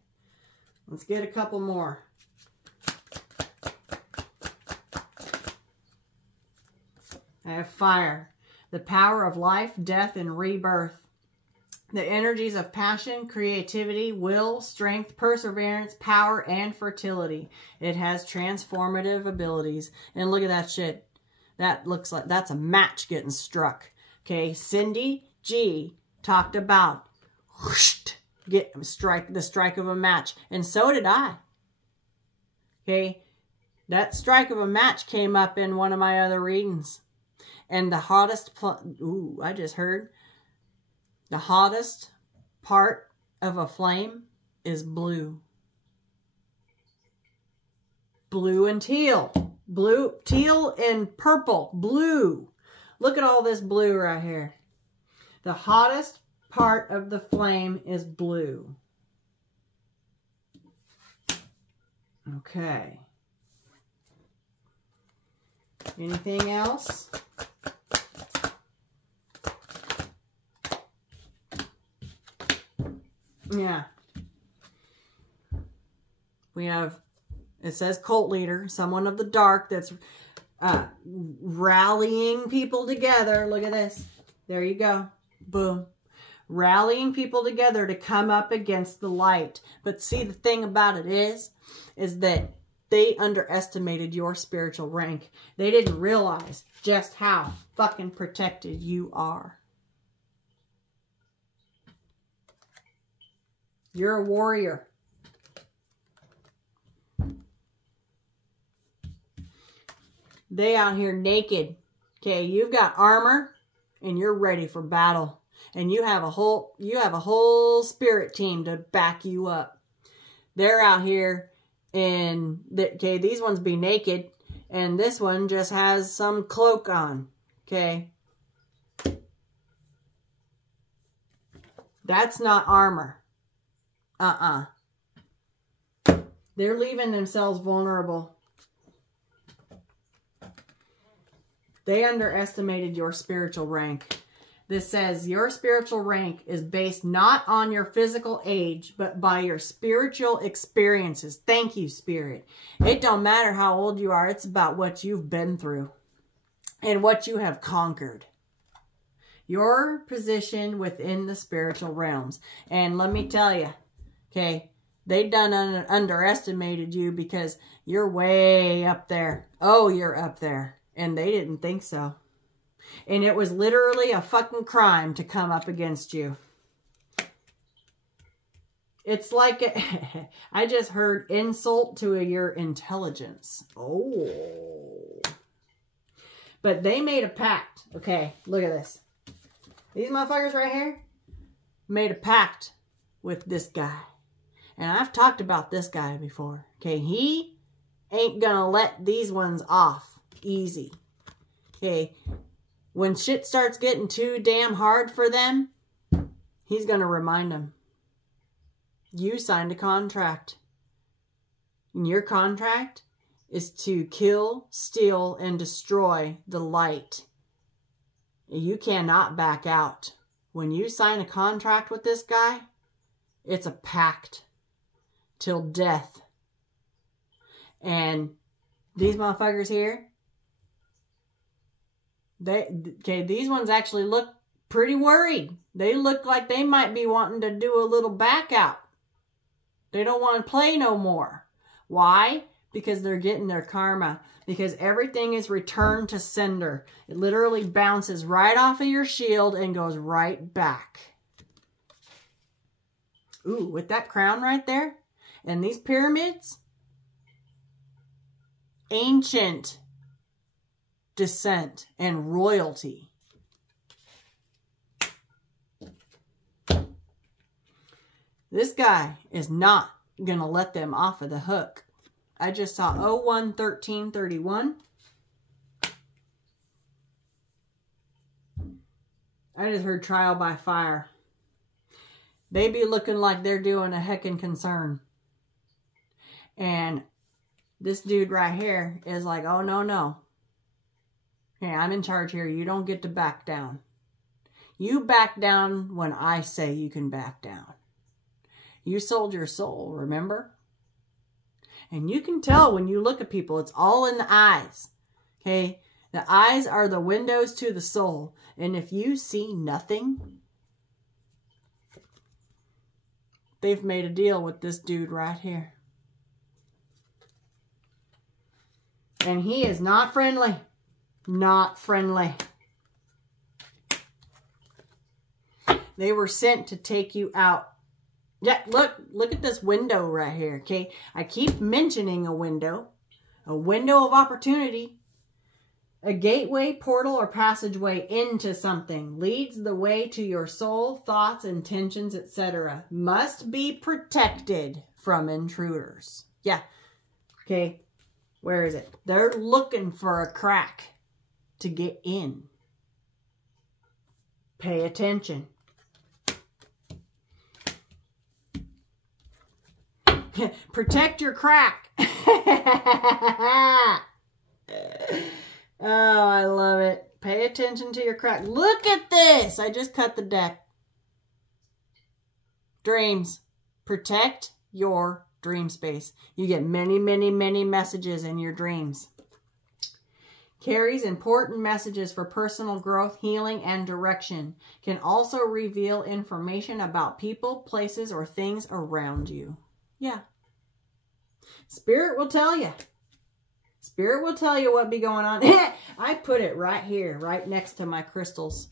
let's get a couple more. I have fire, the power of life, death, and rebirth. The energies of passion, creativity, will, strength, perseverance, power, and fertility. It has transformative abilities. And look at that shit. That looks like that's a match getting struck. Okay, Cindy G talked about the strike of a match. And so did I. Okay, That strike of a match came up in one of my other readings. And the hottest, ooh, I just heard, the hottest part of a flame is blue. Blue and teal. Blue, teal and purple. Blue. Look at all this blue right here. The hottest part of the flame is blue. Okay. Anything else? Yeah. We have, it says cult leader, someone of the dark that's rallying people together. Look at this. There you go. Boom. Rallying people together to come up against the light. But see, the thing about it is that they underestimated your spiritual rank. They didn't realize just how fucking protected you are. You're a warrior. They out here naked. Okay, you've got armor and you're ready for battle. And you have a whole spirit team to back you up. They're out here and okay, these ones be naked and this one just has some cloak on. Okay. That's not armor. They're leaving themselves vulnerable. They underestimated your spiritual rank. This says your spiritual rank is based not on your physical age, but by your spiritual experiences. Thank you, Spirit. It don't matter how old you are. It's about what you've been through and what you have conquered. Your position within the spiritual realms. And let me tell you, okay, they done underestimated you because you're way up there. Oh, you're up there. And they didn't think so. And it was literally a fucking crime to come up against you. It's like, I just heard insult to your intelligence. Oh. But they made a pact. Okay, look at this. These motherfuckers right here made a pact with this guy. And I've talked about this guy before. Okay, he ain't gonna let these ones off easy. Okay, when shit starts getting too damn hard for them, he's gonna remind them. You signed a contract. And your contract is to kill, steal, and destroy the light. You cannot back out. When you sign a contract with this guy, it's a pact till death. And these motherfuckers here, these ones actually look pretty worried. They look like they might be wanting to do a little back out. They don't want to play no more. Why? Because they're getting their karma. Because everything is returned to sender. It literally bounces right off of your shield and goes right back. Ooh, with that crown right there. And these pyramids. Ancient descent and royalty. This guy is not going to let them off of the hook. I just saw 01-13-31. I just heard trial by fire. They be looking like they're doing a heckin' concern. And this dude right here is like, oh, no, no. Hey, I'm in charge here. You don't get to back down. You back down when I say you can back down. You sold your soul, remember? And you can tell when you look at people, it's all in the eyes. Okay? The eyes are the windows to the soul. And if you see nothing, they've made a deal with this dude right here. And he is not friendly. Not friendly. They were sent to take you out. Yeah, look at this window right here, okay? I keep mentioning a window, A window of opportunity. A gateway, portal, or passageway into something leads the way to your soul, thoughts, intentions, etc. Must be protected from intruders. Yeah. Okay. Where is it? They're looking for a crack to get in. Pay attention. Protect your crack. Oh, I love it. Pay attention to your crack. Look at this. I just cut the deck. Dreams. Protect your dream space. You get many, many, many messages in your dreams. Carries important messages for personal growth, healing, and direction. Can also reveal information about people, places, or things around you. Yeah. Spirit will tell you. Spirit will tell you what be going on. I put it right here, right next to my crystals.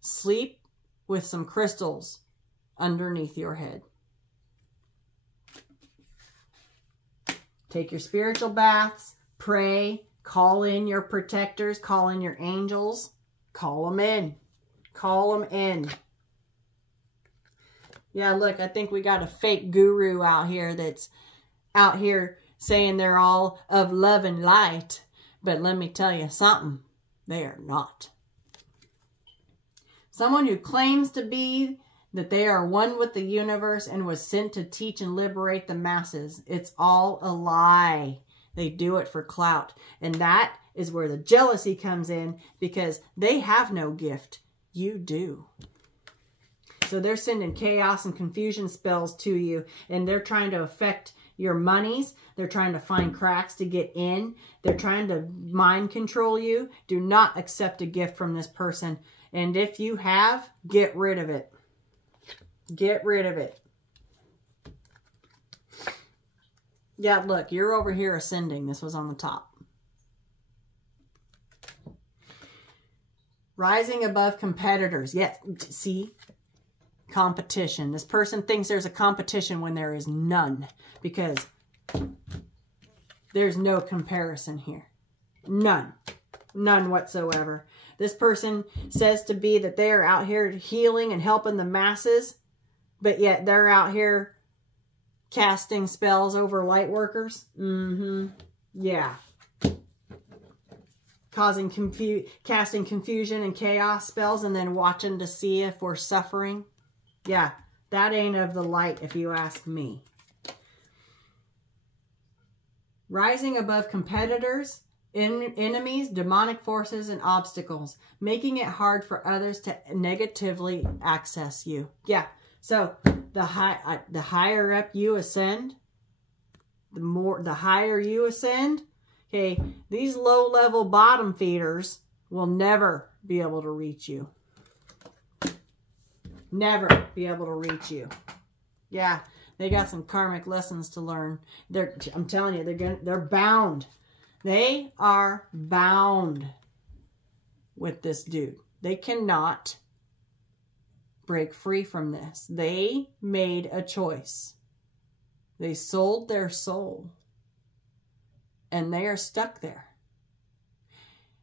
Sleep with some crystals underneath your head. Take your spiritual baths, pray, call in your protectors, call in your angels, call them in. Call them in. Yeah, look, I think we got a fake guru out here that's out here saying they're all of love and light. But let me tell you something. They are not. Someone who claims to be that they are one with the universe and was sent to teach and liberate the masses. It's all a lie. They do it for clout. And that is where the jealousy comes in, because they have no gift. You do. So they're sending chaos and confusion spells to you, and they're trying to affect your monies. They're trying to find cracks to get in. They're trying to mind control you. Do not accept a gift from this person. And if you have, get rid of it. Get rid of it. Yeah, look, you're over here ascending. This was on the top. Rising above competitors. Yes, see? Competition. This person thinks there's a competition when there is none, because there's no comparison here. None. None whatsoever. This person says to be that they are out here healing and helping the masses, but yet they're out here casting spells over light workers. Yeah. Casting confusion and chaos spells and then watching to see if we're suffering. Yeah, that ain't of the light if you ask me. Rising above competitors, enemies, demonic forces, and obstacles, making it hard for others to negatively access you. Yeah, so the higher up you ascend, the higher you ascend, okay, these low-level bottom feeders will never be able to reach you. Never be able to reach you. Yeah, they got some karmic lessons to learn. I'm telling you, they're bound. They are bound with this dude. They cannot break free from this. They made a choice. They sold their soul. And they are stuck there.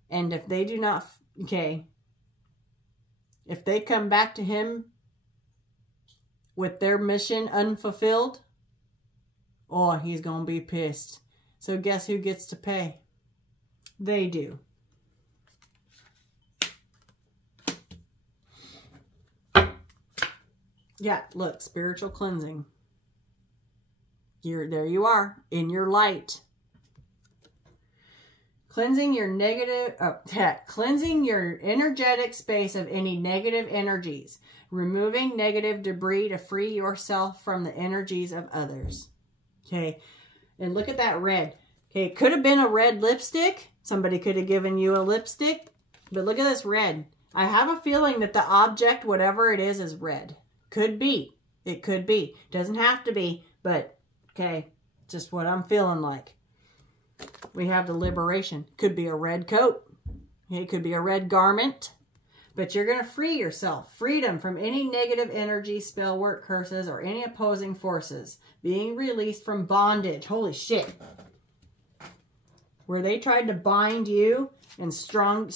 And if they do not, okay, if they come back to him with their mission unfulfilled, oh, he's going to be pissed. So guess who gets to pay? They do. Yeah, look, spiritual cleansing. There you are, in your light. Cleansing your cleansing your energetic space of any negative energies. Removing negative debris to free yourself from the energies of others. Okay. And look at that red. Okay. It could have been a red lipstick. Somebody could have given you a lipstick. But look at this red. I have a feeling that the object, whatever it is red. Could be. It could be. Doesn't have to be. But, okay. Just what I'm feeling like. We have the liberation. Could be a red coat. It could be a red garment. But you're going to free yourself. Freedom from any negative energy, spell work, curses, or any opposing forces. Being released from bondage. Holy shit. where they tried to bind you and stronghold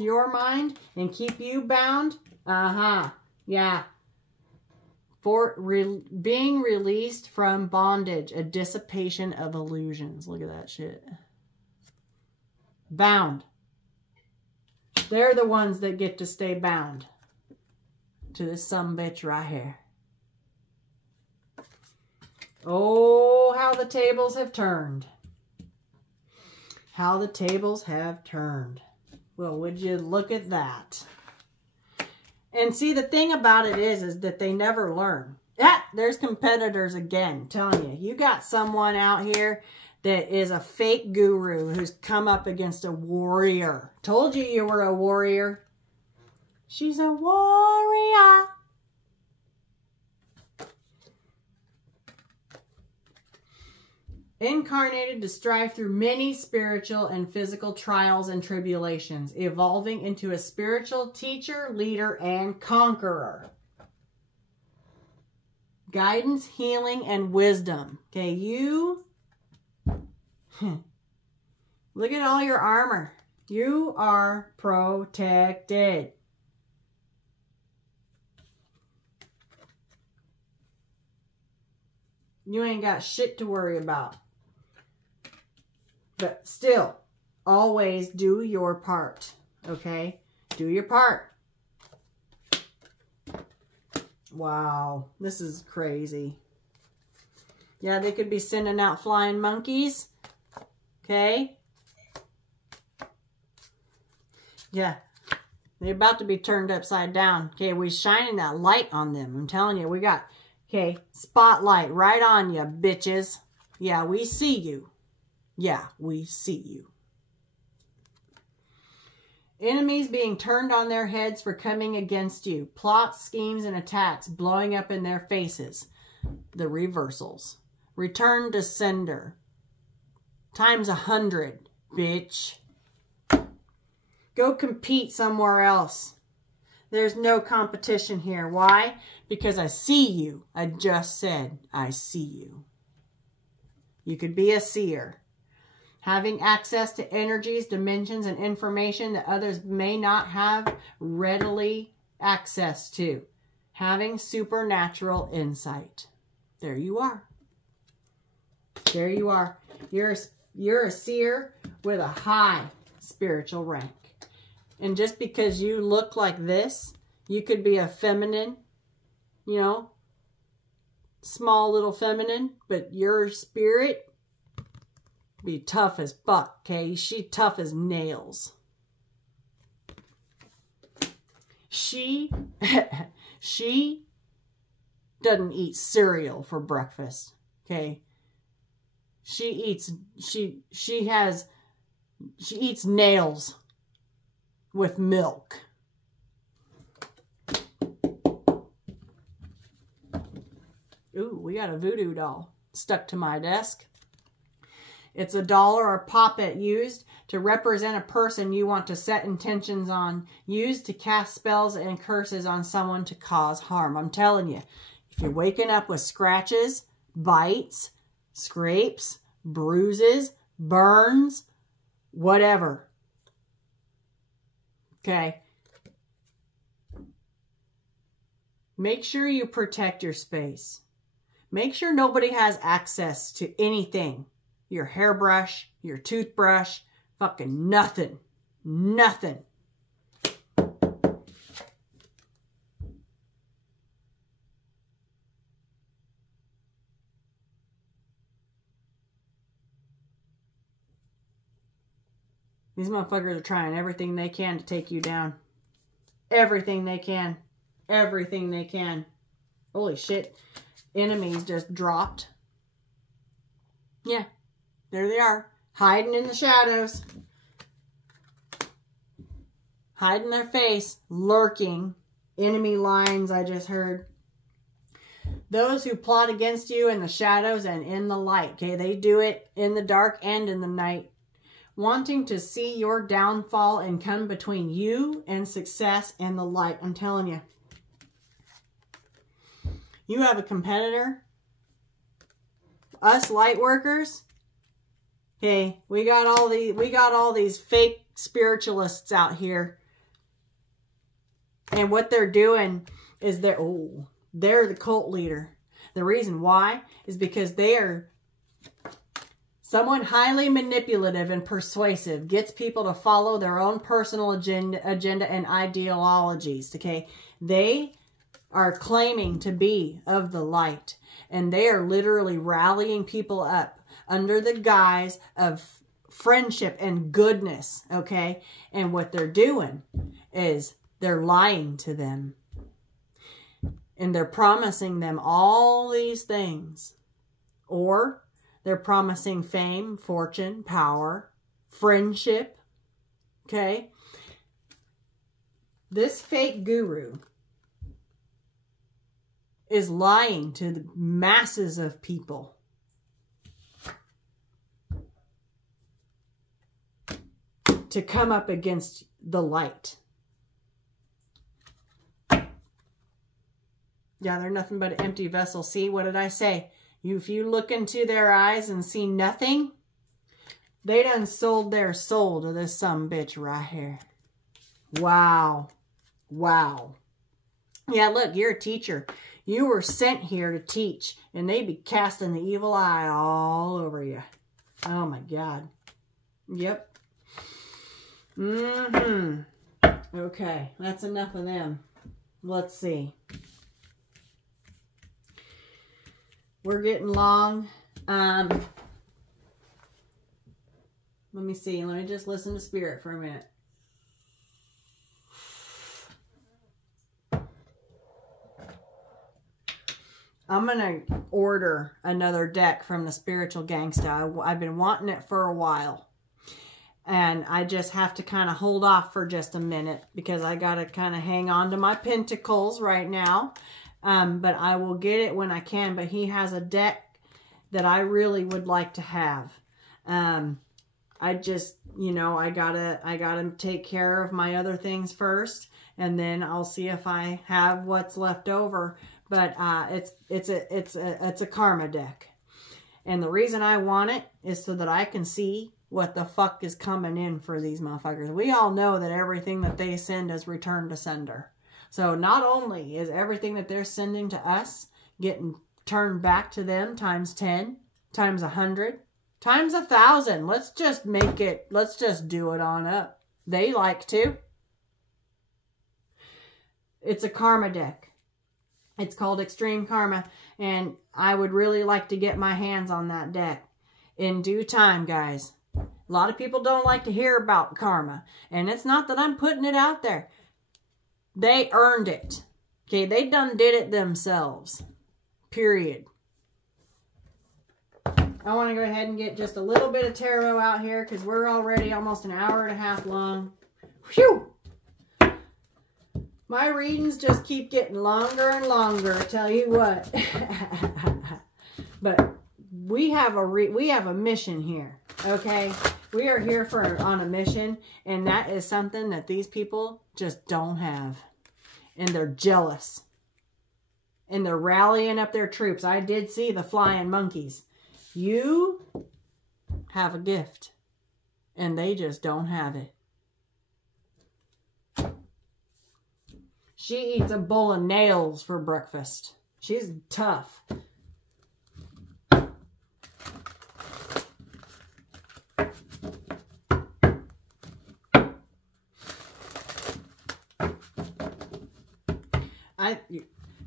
your mind and keep you bound. Yeah. Being released from bondage, a dissipation of illusions. Look at that shit. Bound. They're the ones that get to stay bound to this sumbitch right here. Oh, how the tables have turned. How the tables have turned. Well, would you look at that? And see, the thing about it is that they never learn. Ah, there's competitors again. Telling you, you got someone out here that is a fake guru who's come up against a warrior. Told you you were a warrior. She's a warrior. Incarnated to strive through many spiritual and physical trials and tribulations, evolving into a spiritual teacher, leader, and conqueror. Guidance, healing, and wisdom. Okay, you... Look at all your armor. You are protected. You ain't got shit to worry about. But still, always do your part. Okay? Do your part. Wow. This is crazy. Yeah, they could be sending out flying monkeys. Okay? Yeah. They're about to be turned upside down. Okay, we're shining that light on them. I'm telling you, we got, okay, spotlight right on you, bitches. Yeah, we see you. Yeah, we see you. Enemies being turned on their heads for coming against you. Plots, schemes, and attacks blowing up in their faces. The reversals. Return to sender. Times 100, bitch. Go compete somewhere else. There's no competition here. Why? Because I see you. I just said I see you. You could be a seer. Having access to energies, dimensions, and information that others may not have readily access to. Having supernatural insight. There you are. There you are. You're a seer with a high spiritual rank. And just because you look like this, you could be a feminine, you know, small little feminine, but your spirit be tough as fuck, okay? She tough as nails. She doesn't eat cereal for breakfast, okay? She eats nails with milk. Ooh, we got a voodoo doll stuck to my desk. It's a doll or a puppet used to represent a person you want to set intentions on. Used to cast spells and curses on someone to cause harm. I'm telling you, if you're waking up with scratches, bites, scrapes, bruises, burns, whatever. Okay. Make sure you protect your space. Make sure nobody has access to anything. Your hairbrush, your toothbrush, fucking nothing. Nothing. These motherfuckers are trying everything they can to take you down. Everything they can. Everything they can. Holy shit. Enemies just dropped. Yeah. There they are. Hiding in the shadows. Hiding their face. Lurking. Enemy lines, I just heard. Those who plot against you in the shadows and in the light. Okay, they do it in the dark and in the night. Wanting to see your downfall and come between you and success and the light. I'm telling you. You have a competitor. Us light workers, Okay, we got all these fake spiritualists out here. And what they're doing is they're the cult leader. The reason why is because they are someone highly manipulative and persuasive, gets people to follow their own personal agenda and ideologies. Okay, they are claiming to be of the light, and they are literally rallying people up under the guise of friendship and goodness, okay? And what they're doing is they're lying to them. And they're promising them all these things. Or they're promising fame, fortune, power, friendship, okay? This fake guru is lying to the masses of people. To come up against the light. Yeah, they're nothing but an empty vessel. See, what did I say? If you look into their eyes and see nothing, they done sold their soul to this sumbitch right here. Wow. Wow. Yeah, look, you're a teacher. You were sent here to teach, and they be casting the evil eye all over you. Oh my God. Yep. Okay, that's enough of them. Let's see. We're getting long. Let me see. Let me just listen to Spirit for a minute. I'm going to order another deck from the Spiritual Gangsta. I've been wanting it for a while. And I just have to kind of hold off for just a minute because I got to kind of hang on to my pentacles right now. But I will get it when I can. But he has a deck that I really would like to have. I just, you know, I gotta take care of my other things first. And then I'll see if I have what's left over. But it's a karma deck. And the reason I want it is so that I can see what the fuck is coming in for these motherfuckers. We all know that everything that they send is returned to sender. So not only is everything that they're sending to us getting turned back to them times 10, times 100, times 1,000. Let's just make it, let's just do it on up. They like to. It's a karma deck. It's called Extreme Karma. And I would really like to get my hands on that deck in due time, guys. A lot of people don't like to hear about karma. And it's not that I'm putting it out there. They earned it. Okay, they done did it themselves. Period. I want to go ahead and get just a little bit of tarot out here because we're already almost an hour and a half long. Phew! My readings just keep getting longer and longer, I tell you what. But we have a mission here, okay? We are here on a mission, and that is something that these people just don't have. And they're jealous. And they're rallying up their troops. I did see the flying monkeys. You have a gift, and they just don't have it. She eats a bowl of nails for breakfast. She's tough.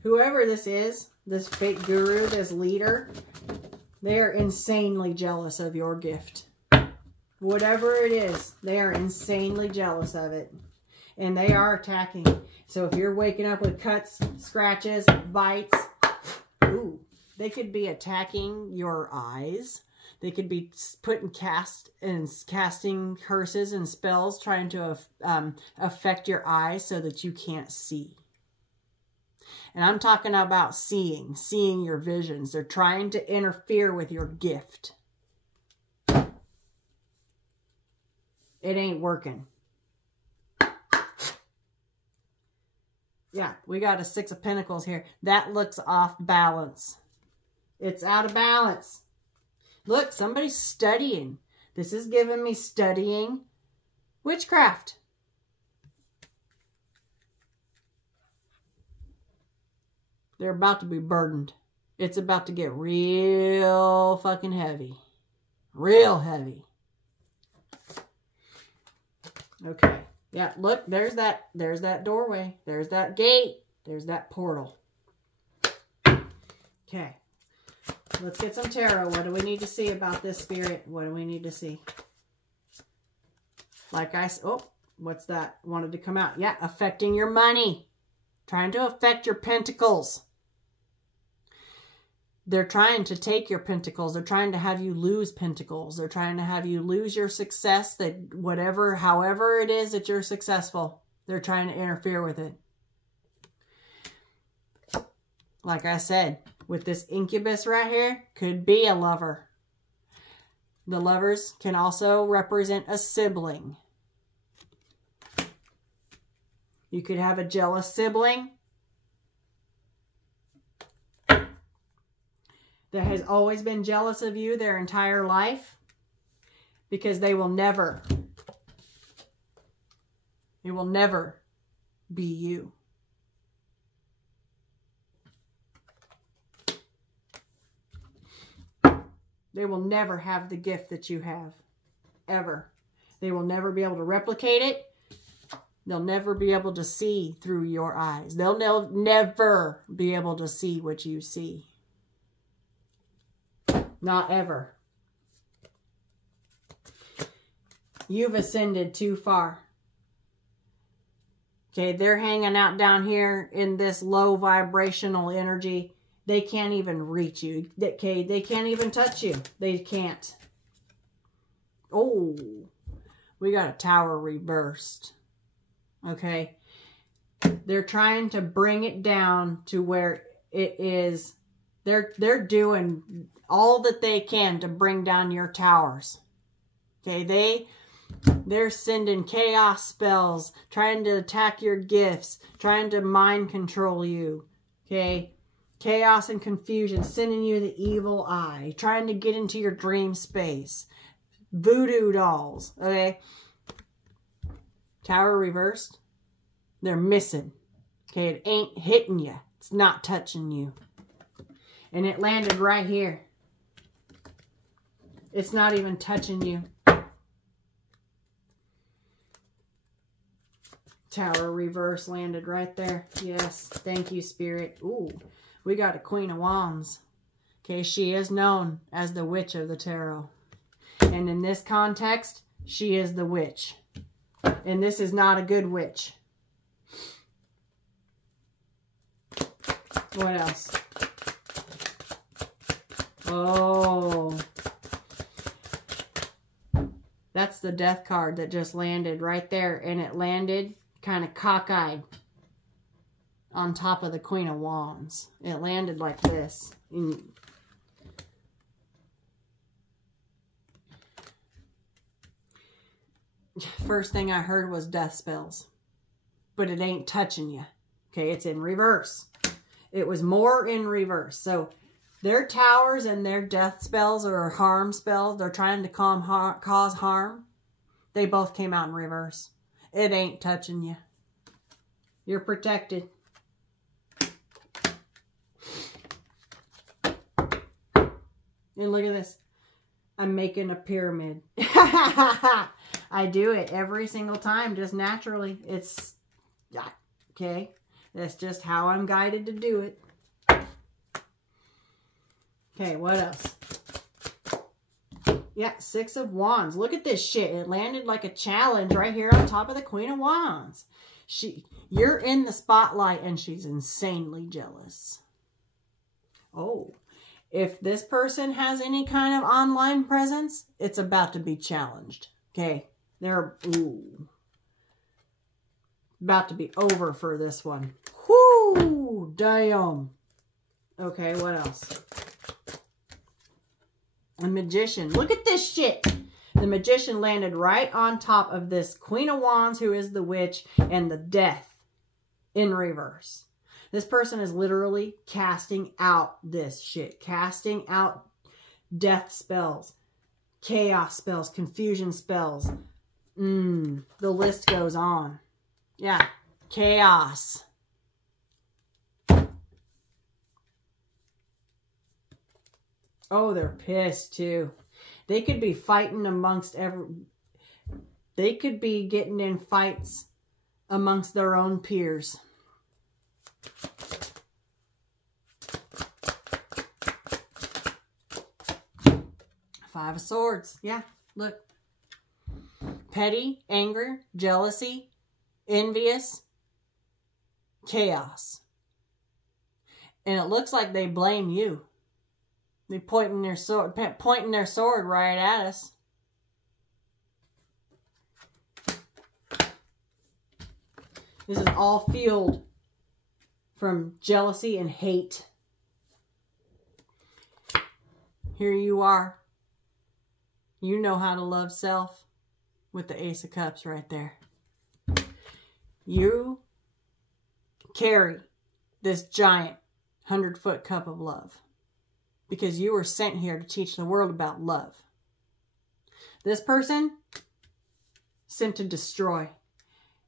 Whoever this is, this fake guru, this leader, they're insanely jealous of your gift. Whatever it is, they are insanely jealous of it. And they are attacking. So if you're waking up with cuts, scratches, bites, ooh, they could be attacking your eyes. They could be casting curses and spells trying to affect your eyes so that you can't see. And I'm talking about seeing your visions. They're trying to interfere with your gift. It ain't working. Yeah, we got a 6 of Pentacles here. That looks off balance. It's out of balance. Look, somebody's studying. This is giving me studying witchcraft. They're about to be burdened. It's about to get real fucking heavy. Real heavy. Okay. Yeah, look, there's that doorway. There's that gate. There's that portal. Okay. Let's get some tarot. What do we need to see about this, Spirit? What do we need to see? Like oh, what's that? Wanted to come out. Yeah, affecting your money. Trying to affect your pentacles. They're trying to take your pentacles. They're trying to have you lose pentacles. They're trying to have you lose your success. That however it is that you're successful, they're trying to interfere with it. Like I said, with this incubus right here, could be a lover. The lovers can also represent a sibling. You could have a jealous sibling that has always been jealous of you their entire life, because they will never be you. They will never have the gift that you have, ever. They will never be able to replicate it. They'll never be able to see through your eyes. They'll never be able to see what you see. Not ever. You've ascended too far. Okay, they're hanging out down here in this low vibrational energy. They can't even reach you. Okay, they can't even touch you. They can't. Oh, we got a tower reversed. Okay. They're trying to bring it down to where it is. They're doing all that they can to bring down your towers. Okay, they're sending chaos spells, trying to attack your gifts, trying to mind control you. Okay, chaos and confusion, sending you the evil eye, trying to get into your dream space. Voodoo dolls. Okay, tower reversed. They're missing. Okay, it ain't hitting you. It's not touching you. And it landed right here. It's not even touching you. Tower reverse landed right there. Yes, thank you, Spirit. Ooh, we got a Queen of Wands. Okay, she is known as the Witch of the Tarot. And in this context, she is the witch. And this is not a good witch. What else? Oh. That's the Death card that just landed right there. And it landed kind of cockeyed on top of the Queen of Wands. It landed like this. First thing I heard was death spells. But it ain't touching you. Okay, it's in reverse. It was more in reverse. So their towers and their death spells or harm spells, they're trying to cause harm. They both came out in reverse. It ain't touching you. You're protected. And look at this. I'm making a pyramid. I do it every single time, just naturally. It's, okay. That's just how I'm guided to do it. Okay, what else? Yeah, Six of Wands. Look at this shit. It landed like a challenge right here on top of the Queen of Wands. You're in the spotlight and she's insanely jealous. Oh, if this person has any kind of online presence, it's about to be challenged. Okay, they're about to be over for this one. Whoo, damn. Okay, what else? A Magician. Look at this shit. The Magician landed right on top of this Queen of Wands, who is the witch, and the Death in reverse. This person is literally casting out this shit. Casting out death spells. chaos spells, confusion spells. The list goes on. Yeah, chaos. Oh, they're pissed too. They could be fighting amongst they could be getting in fights amongst their own peers. Five of Swords. Yeah, look. Petty, anger, jealousy, envious, chaos. And it looks like they blame you. They're pointing their sword right at us. This is all fueled from jealousy and hate. Here you are. You know how to love self with the Ace of Cups right there. You carry this giant 100-foot cup of love because you were sent here to teach the world about love. This person, sent to destroy.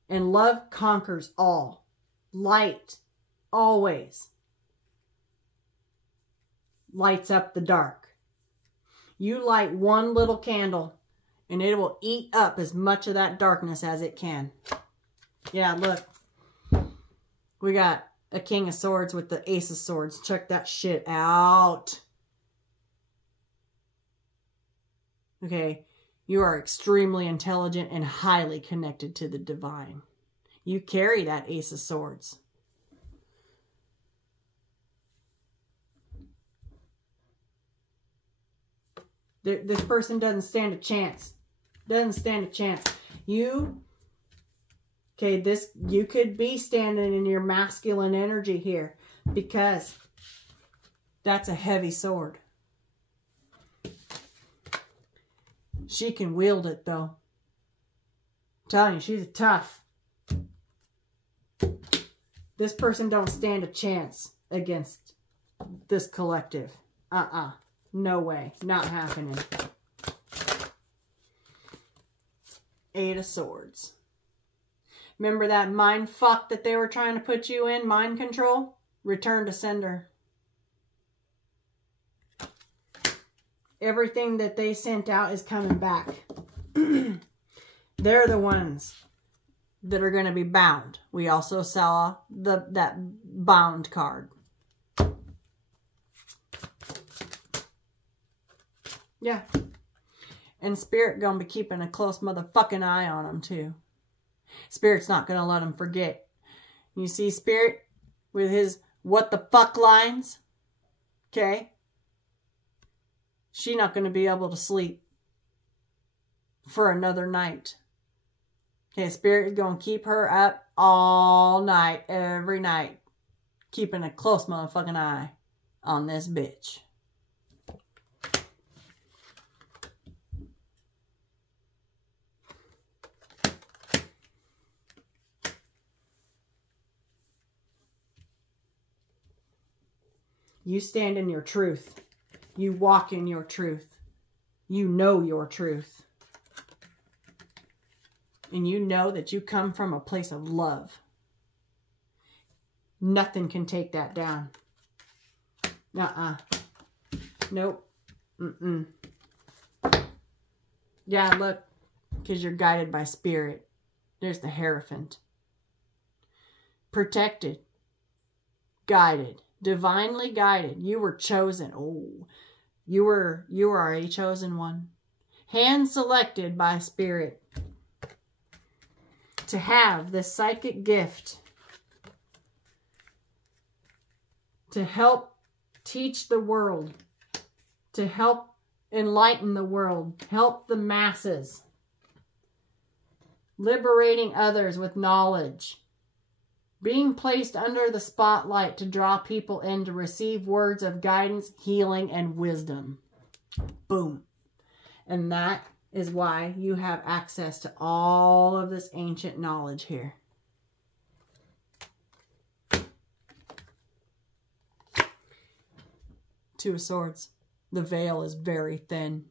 And love conquers all. Light always lights up the dark. You light one little candle and it will eat up as much of that darkness as it can. Yeah, look. We got a King of Swords with the Ace of Swords. Check that shit out. Okay. You are extremely intelligent and highly connected to the divine. You carry that Ace of Swords. This person doesn't stand a chance. Doesn't stand a chance. You could be standing in your masculine energy here because that's a heavy sword. She can wield it though. I'm telling you, she's tough. This person don't stand a chance against this collective. No way. Not happening. Eight of Swords. Remember that mind fuck that they were trying to put you in? Mind control? Return to sender. Everything that they sent out is coming back. They're the ones that are going to be bound. We also saw that bound card. Yeah. And Spirit going to be keeping a close motherfucking eye on them too. Spirit's not going to let them forget. You see Spirit with his what the fuck lines? Okay. She's not going to be able to sleep for another night. Okay, Spirit is going to keep her up all night, every night. Keeping a close motherfucking eye on this bitch. You stand in your truth. You walk in your truth. You know your truth. And you know that you come from a place of love. Nothing can take that down. Nope. Yeah, look. Because you're guided by Spirit. There's the Hierophant. Protected. Guided. Divinely guided. You were chosen. Oh, you are a chosen one. Hand selected by Spirit to have this psychic gift to help teach the world, to help enlighten the world, help the masses, liberating others with knowledge. Being placed under the spotlight to draw people in to receive words of guidance, healing, and wisdom. Boom. And that is why you have access to all of this ancient knowledge here. Two of Swords. The veil is very thin.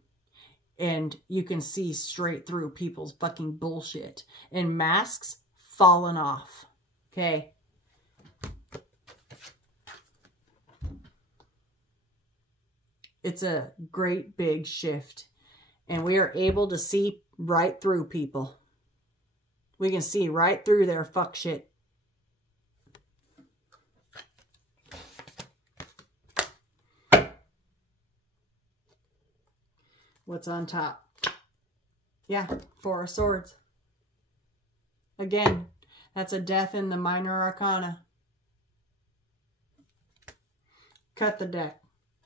and you can see straight through people's fucking bullshit. And masks falling off. Okay. It's a great big shift. And we are able to see right through people. We can see right through their fuck shit. What's on top? Yeah, Four of Swords. Again, that's a death in the minor arcana. Cut the deck.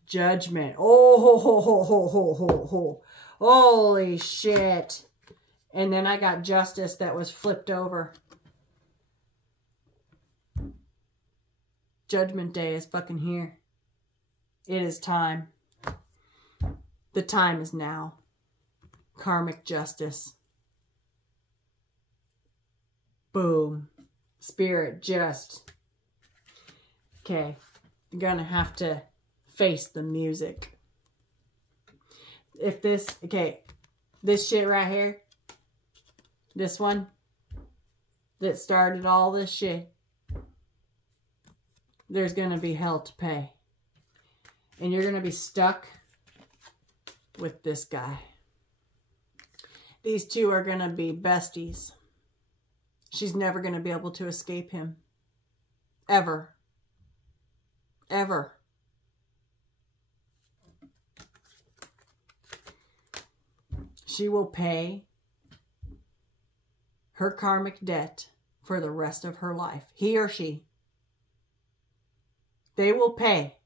Judgment. Oh, ho, ho, ho, ho, ho, ho, ho. Holy shit. And then I got Justice that was flipped over. Judgment Day is fucking here. It is time. The time is now. Karmic justice. Boom. Spirit just. Okay. You're gonna have to face the music. If this, okay, this shit right here, this one that started all this shit, there's gonna be hell to pay. And you're gonna be stuck with this guy. These two are going to be besties. She's never going to be able to escape him. Ever. Ever. She will pay her karmic debt for the rest of her life. He or she. They will pay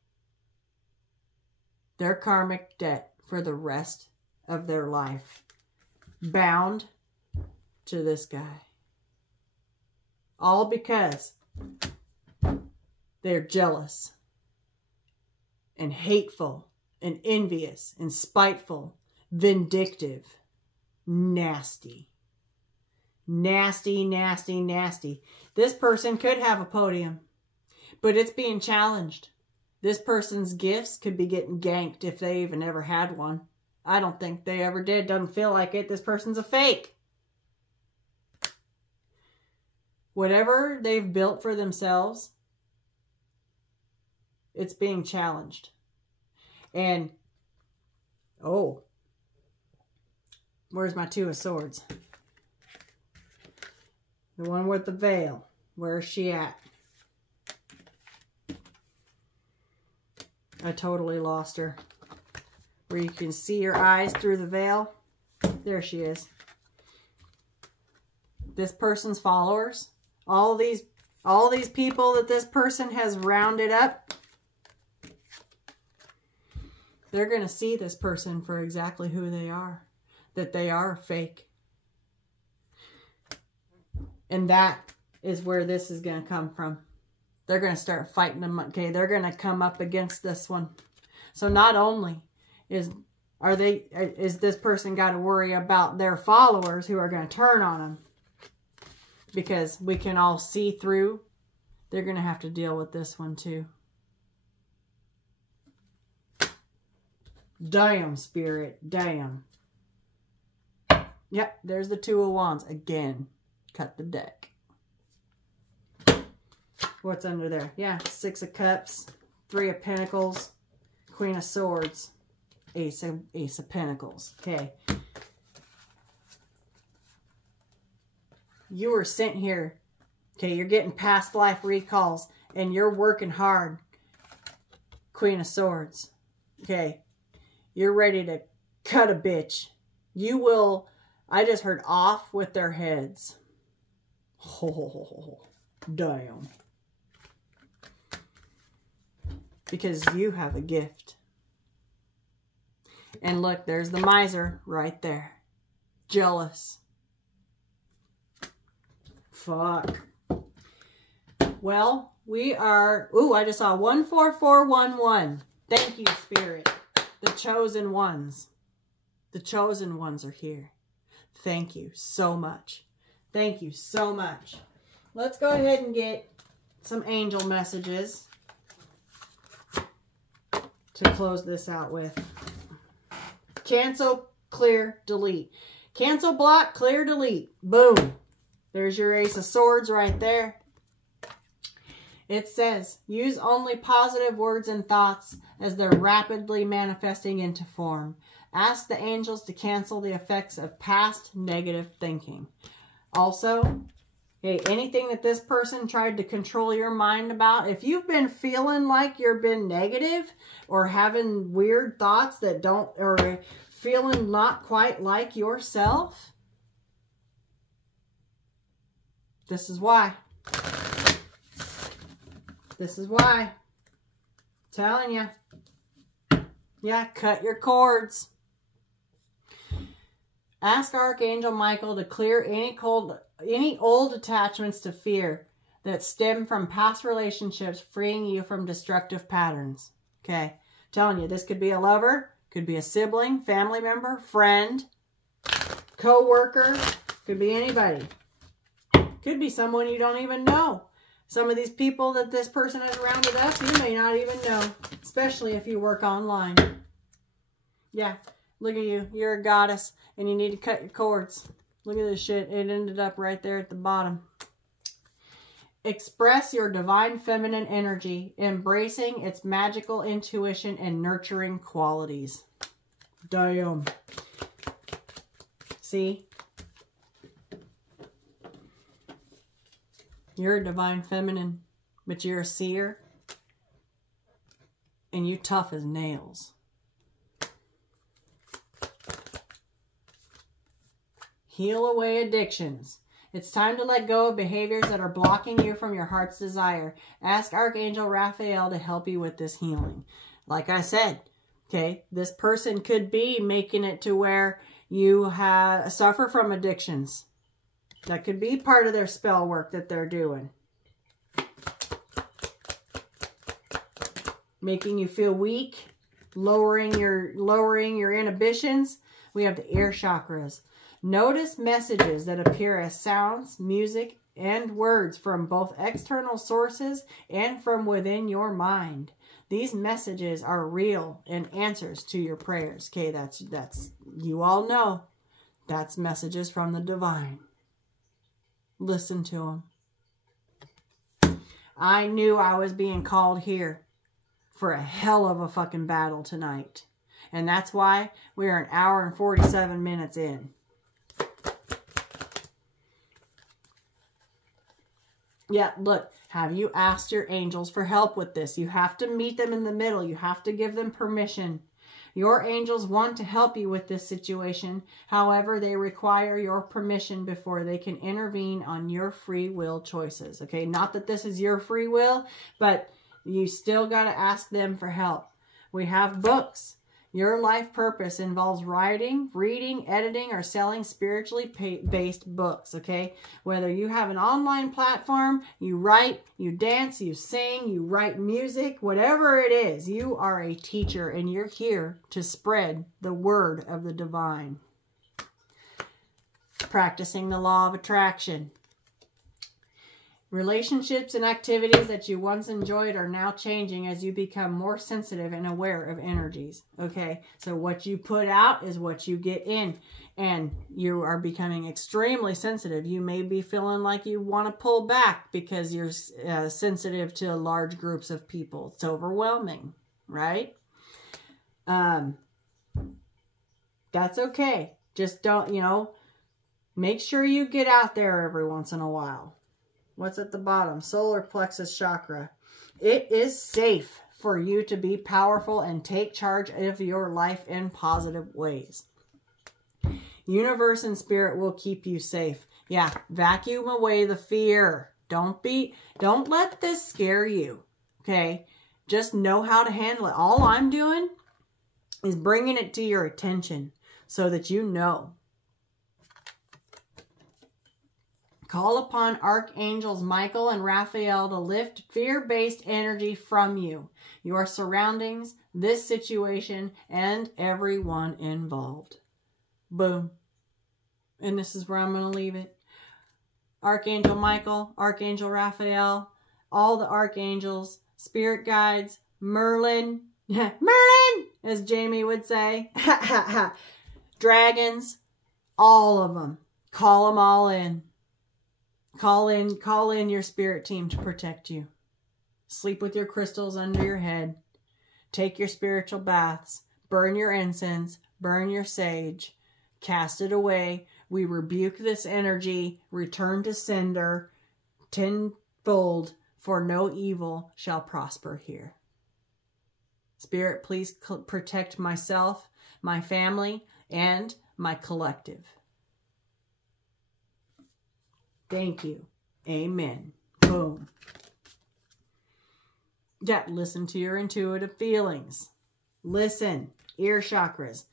their karmic debt for the rest of their life. Bound to this guy. All because they're jealous and hateful and envious and spiteful, vindictive, nasty. Nasty, nasty, nasty. This person could have a podium, but it's being challenged. This person's gifts could be getting ganked if they even ever had one. I don't think they ever did. Doesn't feel like it. This person's a fake. Whatever they've built for themselves, it's being challenged. And, oh, where's my Two of Swords? The one with the veil. Where is she at? I totally lost her. Where you can see her eyes through the veil. There she is. This person's followers. All these people that this person has rounded up. They're going to see this person for exactly who they are. That they are fake. And that is where this is going to come from. They're going to start fighting them. Okay, they're going to come up against this one. So not only is this person got to worry about their followers who are going to turn on them, because we can all see through, they're going to have to deal with this one too. Damn, Spirit. Damn. Yep, there's the Two of Wands. Again, cut the deck. What's under there? Yeah, Six of Cups, Three of Pentacles, Queen of Swords, Ace of Pentacles. Okay. You were sent here. Okay, you're getting past life recalls, and you're working hard. Queen of Swords. Okay. You're ready to cut a bitch. You will, I just heard off with their heads. Oh, damn. Because you have a gift. And look, there's the miser right there. Jealous. Fuck. Well, we are... Ooh, I just saw 14411. Thank you, Spirit. The chosen ones. The chosen ones are here. Thank you so much. Thank you so much. Let's go ahead and get some angel messages to close this out with. Cancel clear, delete. Cancel, block, clear, delete. Boom. There's your Ace of Swords right there. It says, use only positive words and thoughts as they're rapidly manifesting into form. Ask the angels to cancel the effects of past negative thinking. Also, hey, anything that this person tried to control your mind about, if you've been feeling like you've been negative or having weird thoughts that don't, or feeling not quite like yourself, this is why. This is why. Telling you. Yeah, cut your cords. Ask Archangel Michael to clear any old attachments to fear that stem from past relationships, freeing you from destructive patterns. Okay. Telling you, this could be a lover, could be a sibling, family member, friend, co-worker, could be anybody. Could be someone you don't even know. Some of these people that this person has rounded up, you may not even know, especially if you work online. Yeah, look at you. You're a goddess, and you need to cut your cords. Look at this shit. It ended up right there at the bottom. Express your divine feminine energy, embracing its magical intuition and nurturing qualities. Damn. See? You're a divine feminine, but you're a seer, and you tough as nails. Heal away addictions. It's time to let go of behaviors that are blocking you from your heart's desire. Ask Archangel Raphael to help you with this healing. Like I said, okay, this person could be making it to where you suffer from addictions. That could be part of their spell work that they're doing. Making you feel weak, lowering your inhibitions. We have the ear chakras. Notice messages that appear as sounds, music, and words from both external sources and from within your mind. These messages are real and answers to your prayers. Okay, that's you all know. That's messages from the divine. Listen to them. I knew I was being called here for a hell of a fucking battle tonight. And that's why we are 1 hour and 47 minutes in. Yeah, look, have you asked your angels for help with this? You have to meet them in the middle. You have to give them permission. Your angels want to help you with this situation. However, they require your permission before they can intervene on your free will choices. Okay, not that this is your free will, but you still got to ask them for help. We have books. Your life purpose involves writing, reading, editing, or selling spiritually based books, okay? Whether you have an online platform, you write, you dance, you sing, you write music, whatever it is, you are a teacher and you're here to spread the word of the divine. Practicing the law of attraction. Relationships and activities that you once enjoyed are now changing as you become more sensitive and aware of energies. Okay, so what you put out is what you get in, and you are becoming extremely sensitive. You may be feeling like you want to pull back because you're sensitive to large groups of people. It's overwhelming, right? That's okay. Just don't, make sure you get out there every once in a while. What's at the bottom? Solar plexus chakra. It is safe for you to be powerful and take charge of your life in positive ways. Universe and spirit will keep you safe. Yeah, vacuum away the fear. Don't let this scare you. Okay? Just know how to handle it. All I'm doing is bringing it to your attention so that you know. Call upon Archangels Michael and Raphael to lift fear-based energy from you, your surroundings, this situation, and everyone involved. Boom. And this is where I'm going to leave it. Archangel Michael, Archangel Raphael, all the archangels, spirit guides, Merlin, Merlin, as Jamie would say. dragons, all of them. Call them all in. Call in your spirit team to protect you. Sleep with your crystals under your head. Take your spiritual baths. Burn your incense. Burn your sage. Cast it away. We rebuke this energy. Return to sender tenfold, for no evil shall prosper here. Spirit, please protect myself, my family, and my collective. Thank you. Amen. Boom. Yeah, listen to your intuitive feelings. Listen. Ear chakras.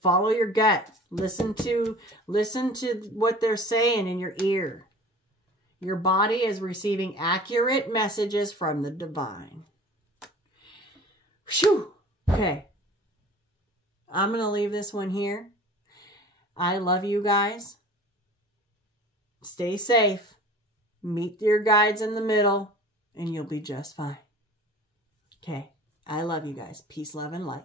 Follow your gut. Listen to what they're saying in your ear. Your body is receiving accurate messages from the divine. Whew. Okay. I'm going to leave this one here. I love you guys. Stay safe. Meet your guides in the middle, and you'll be just fine. Okay. I love you guys. Peace, love, and light.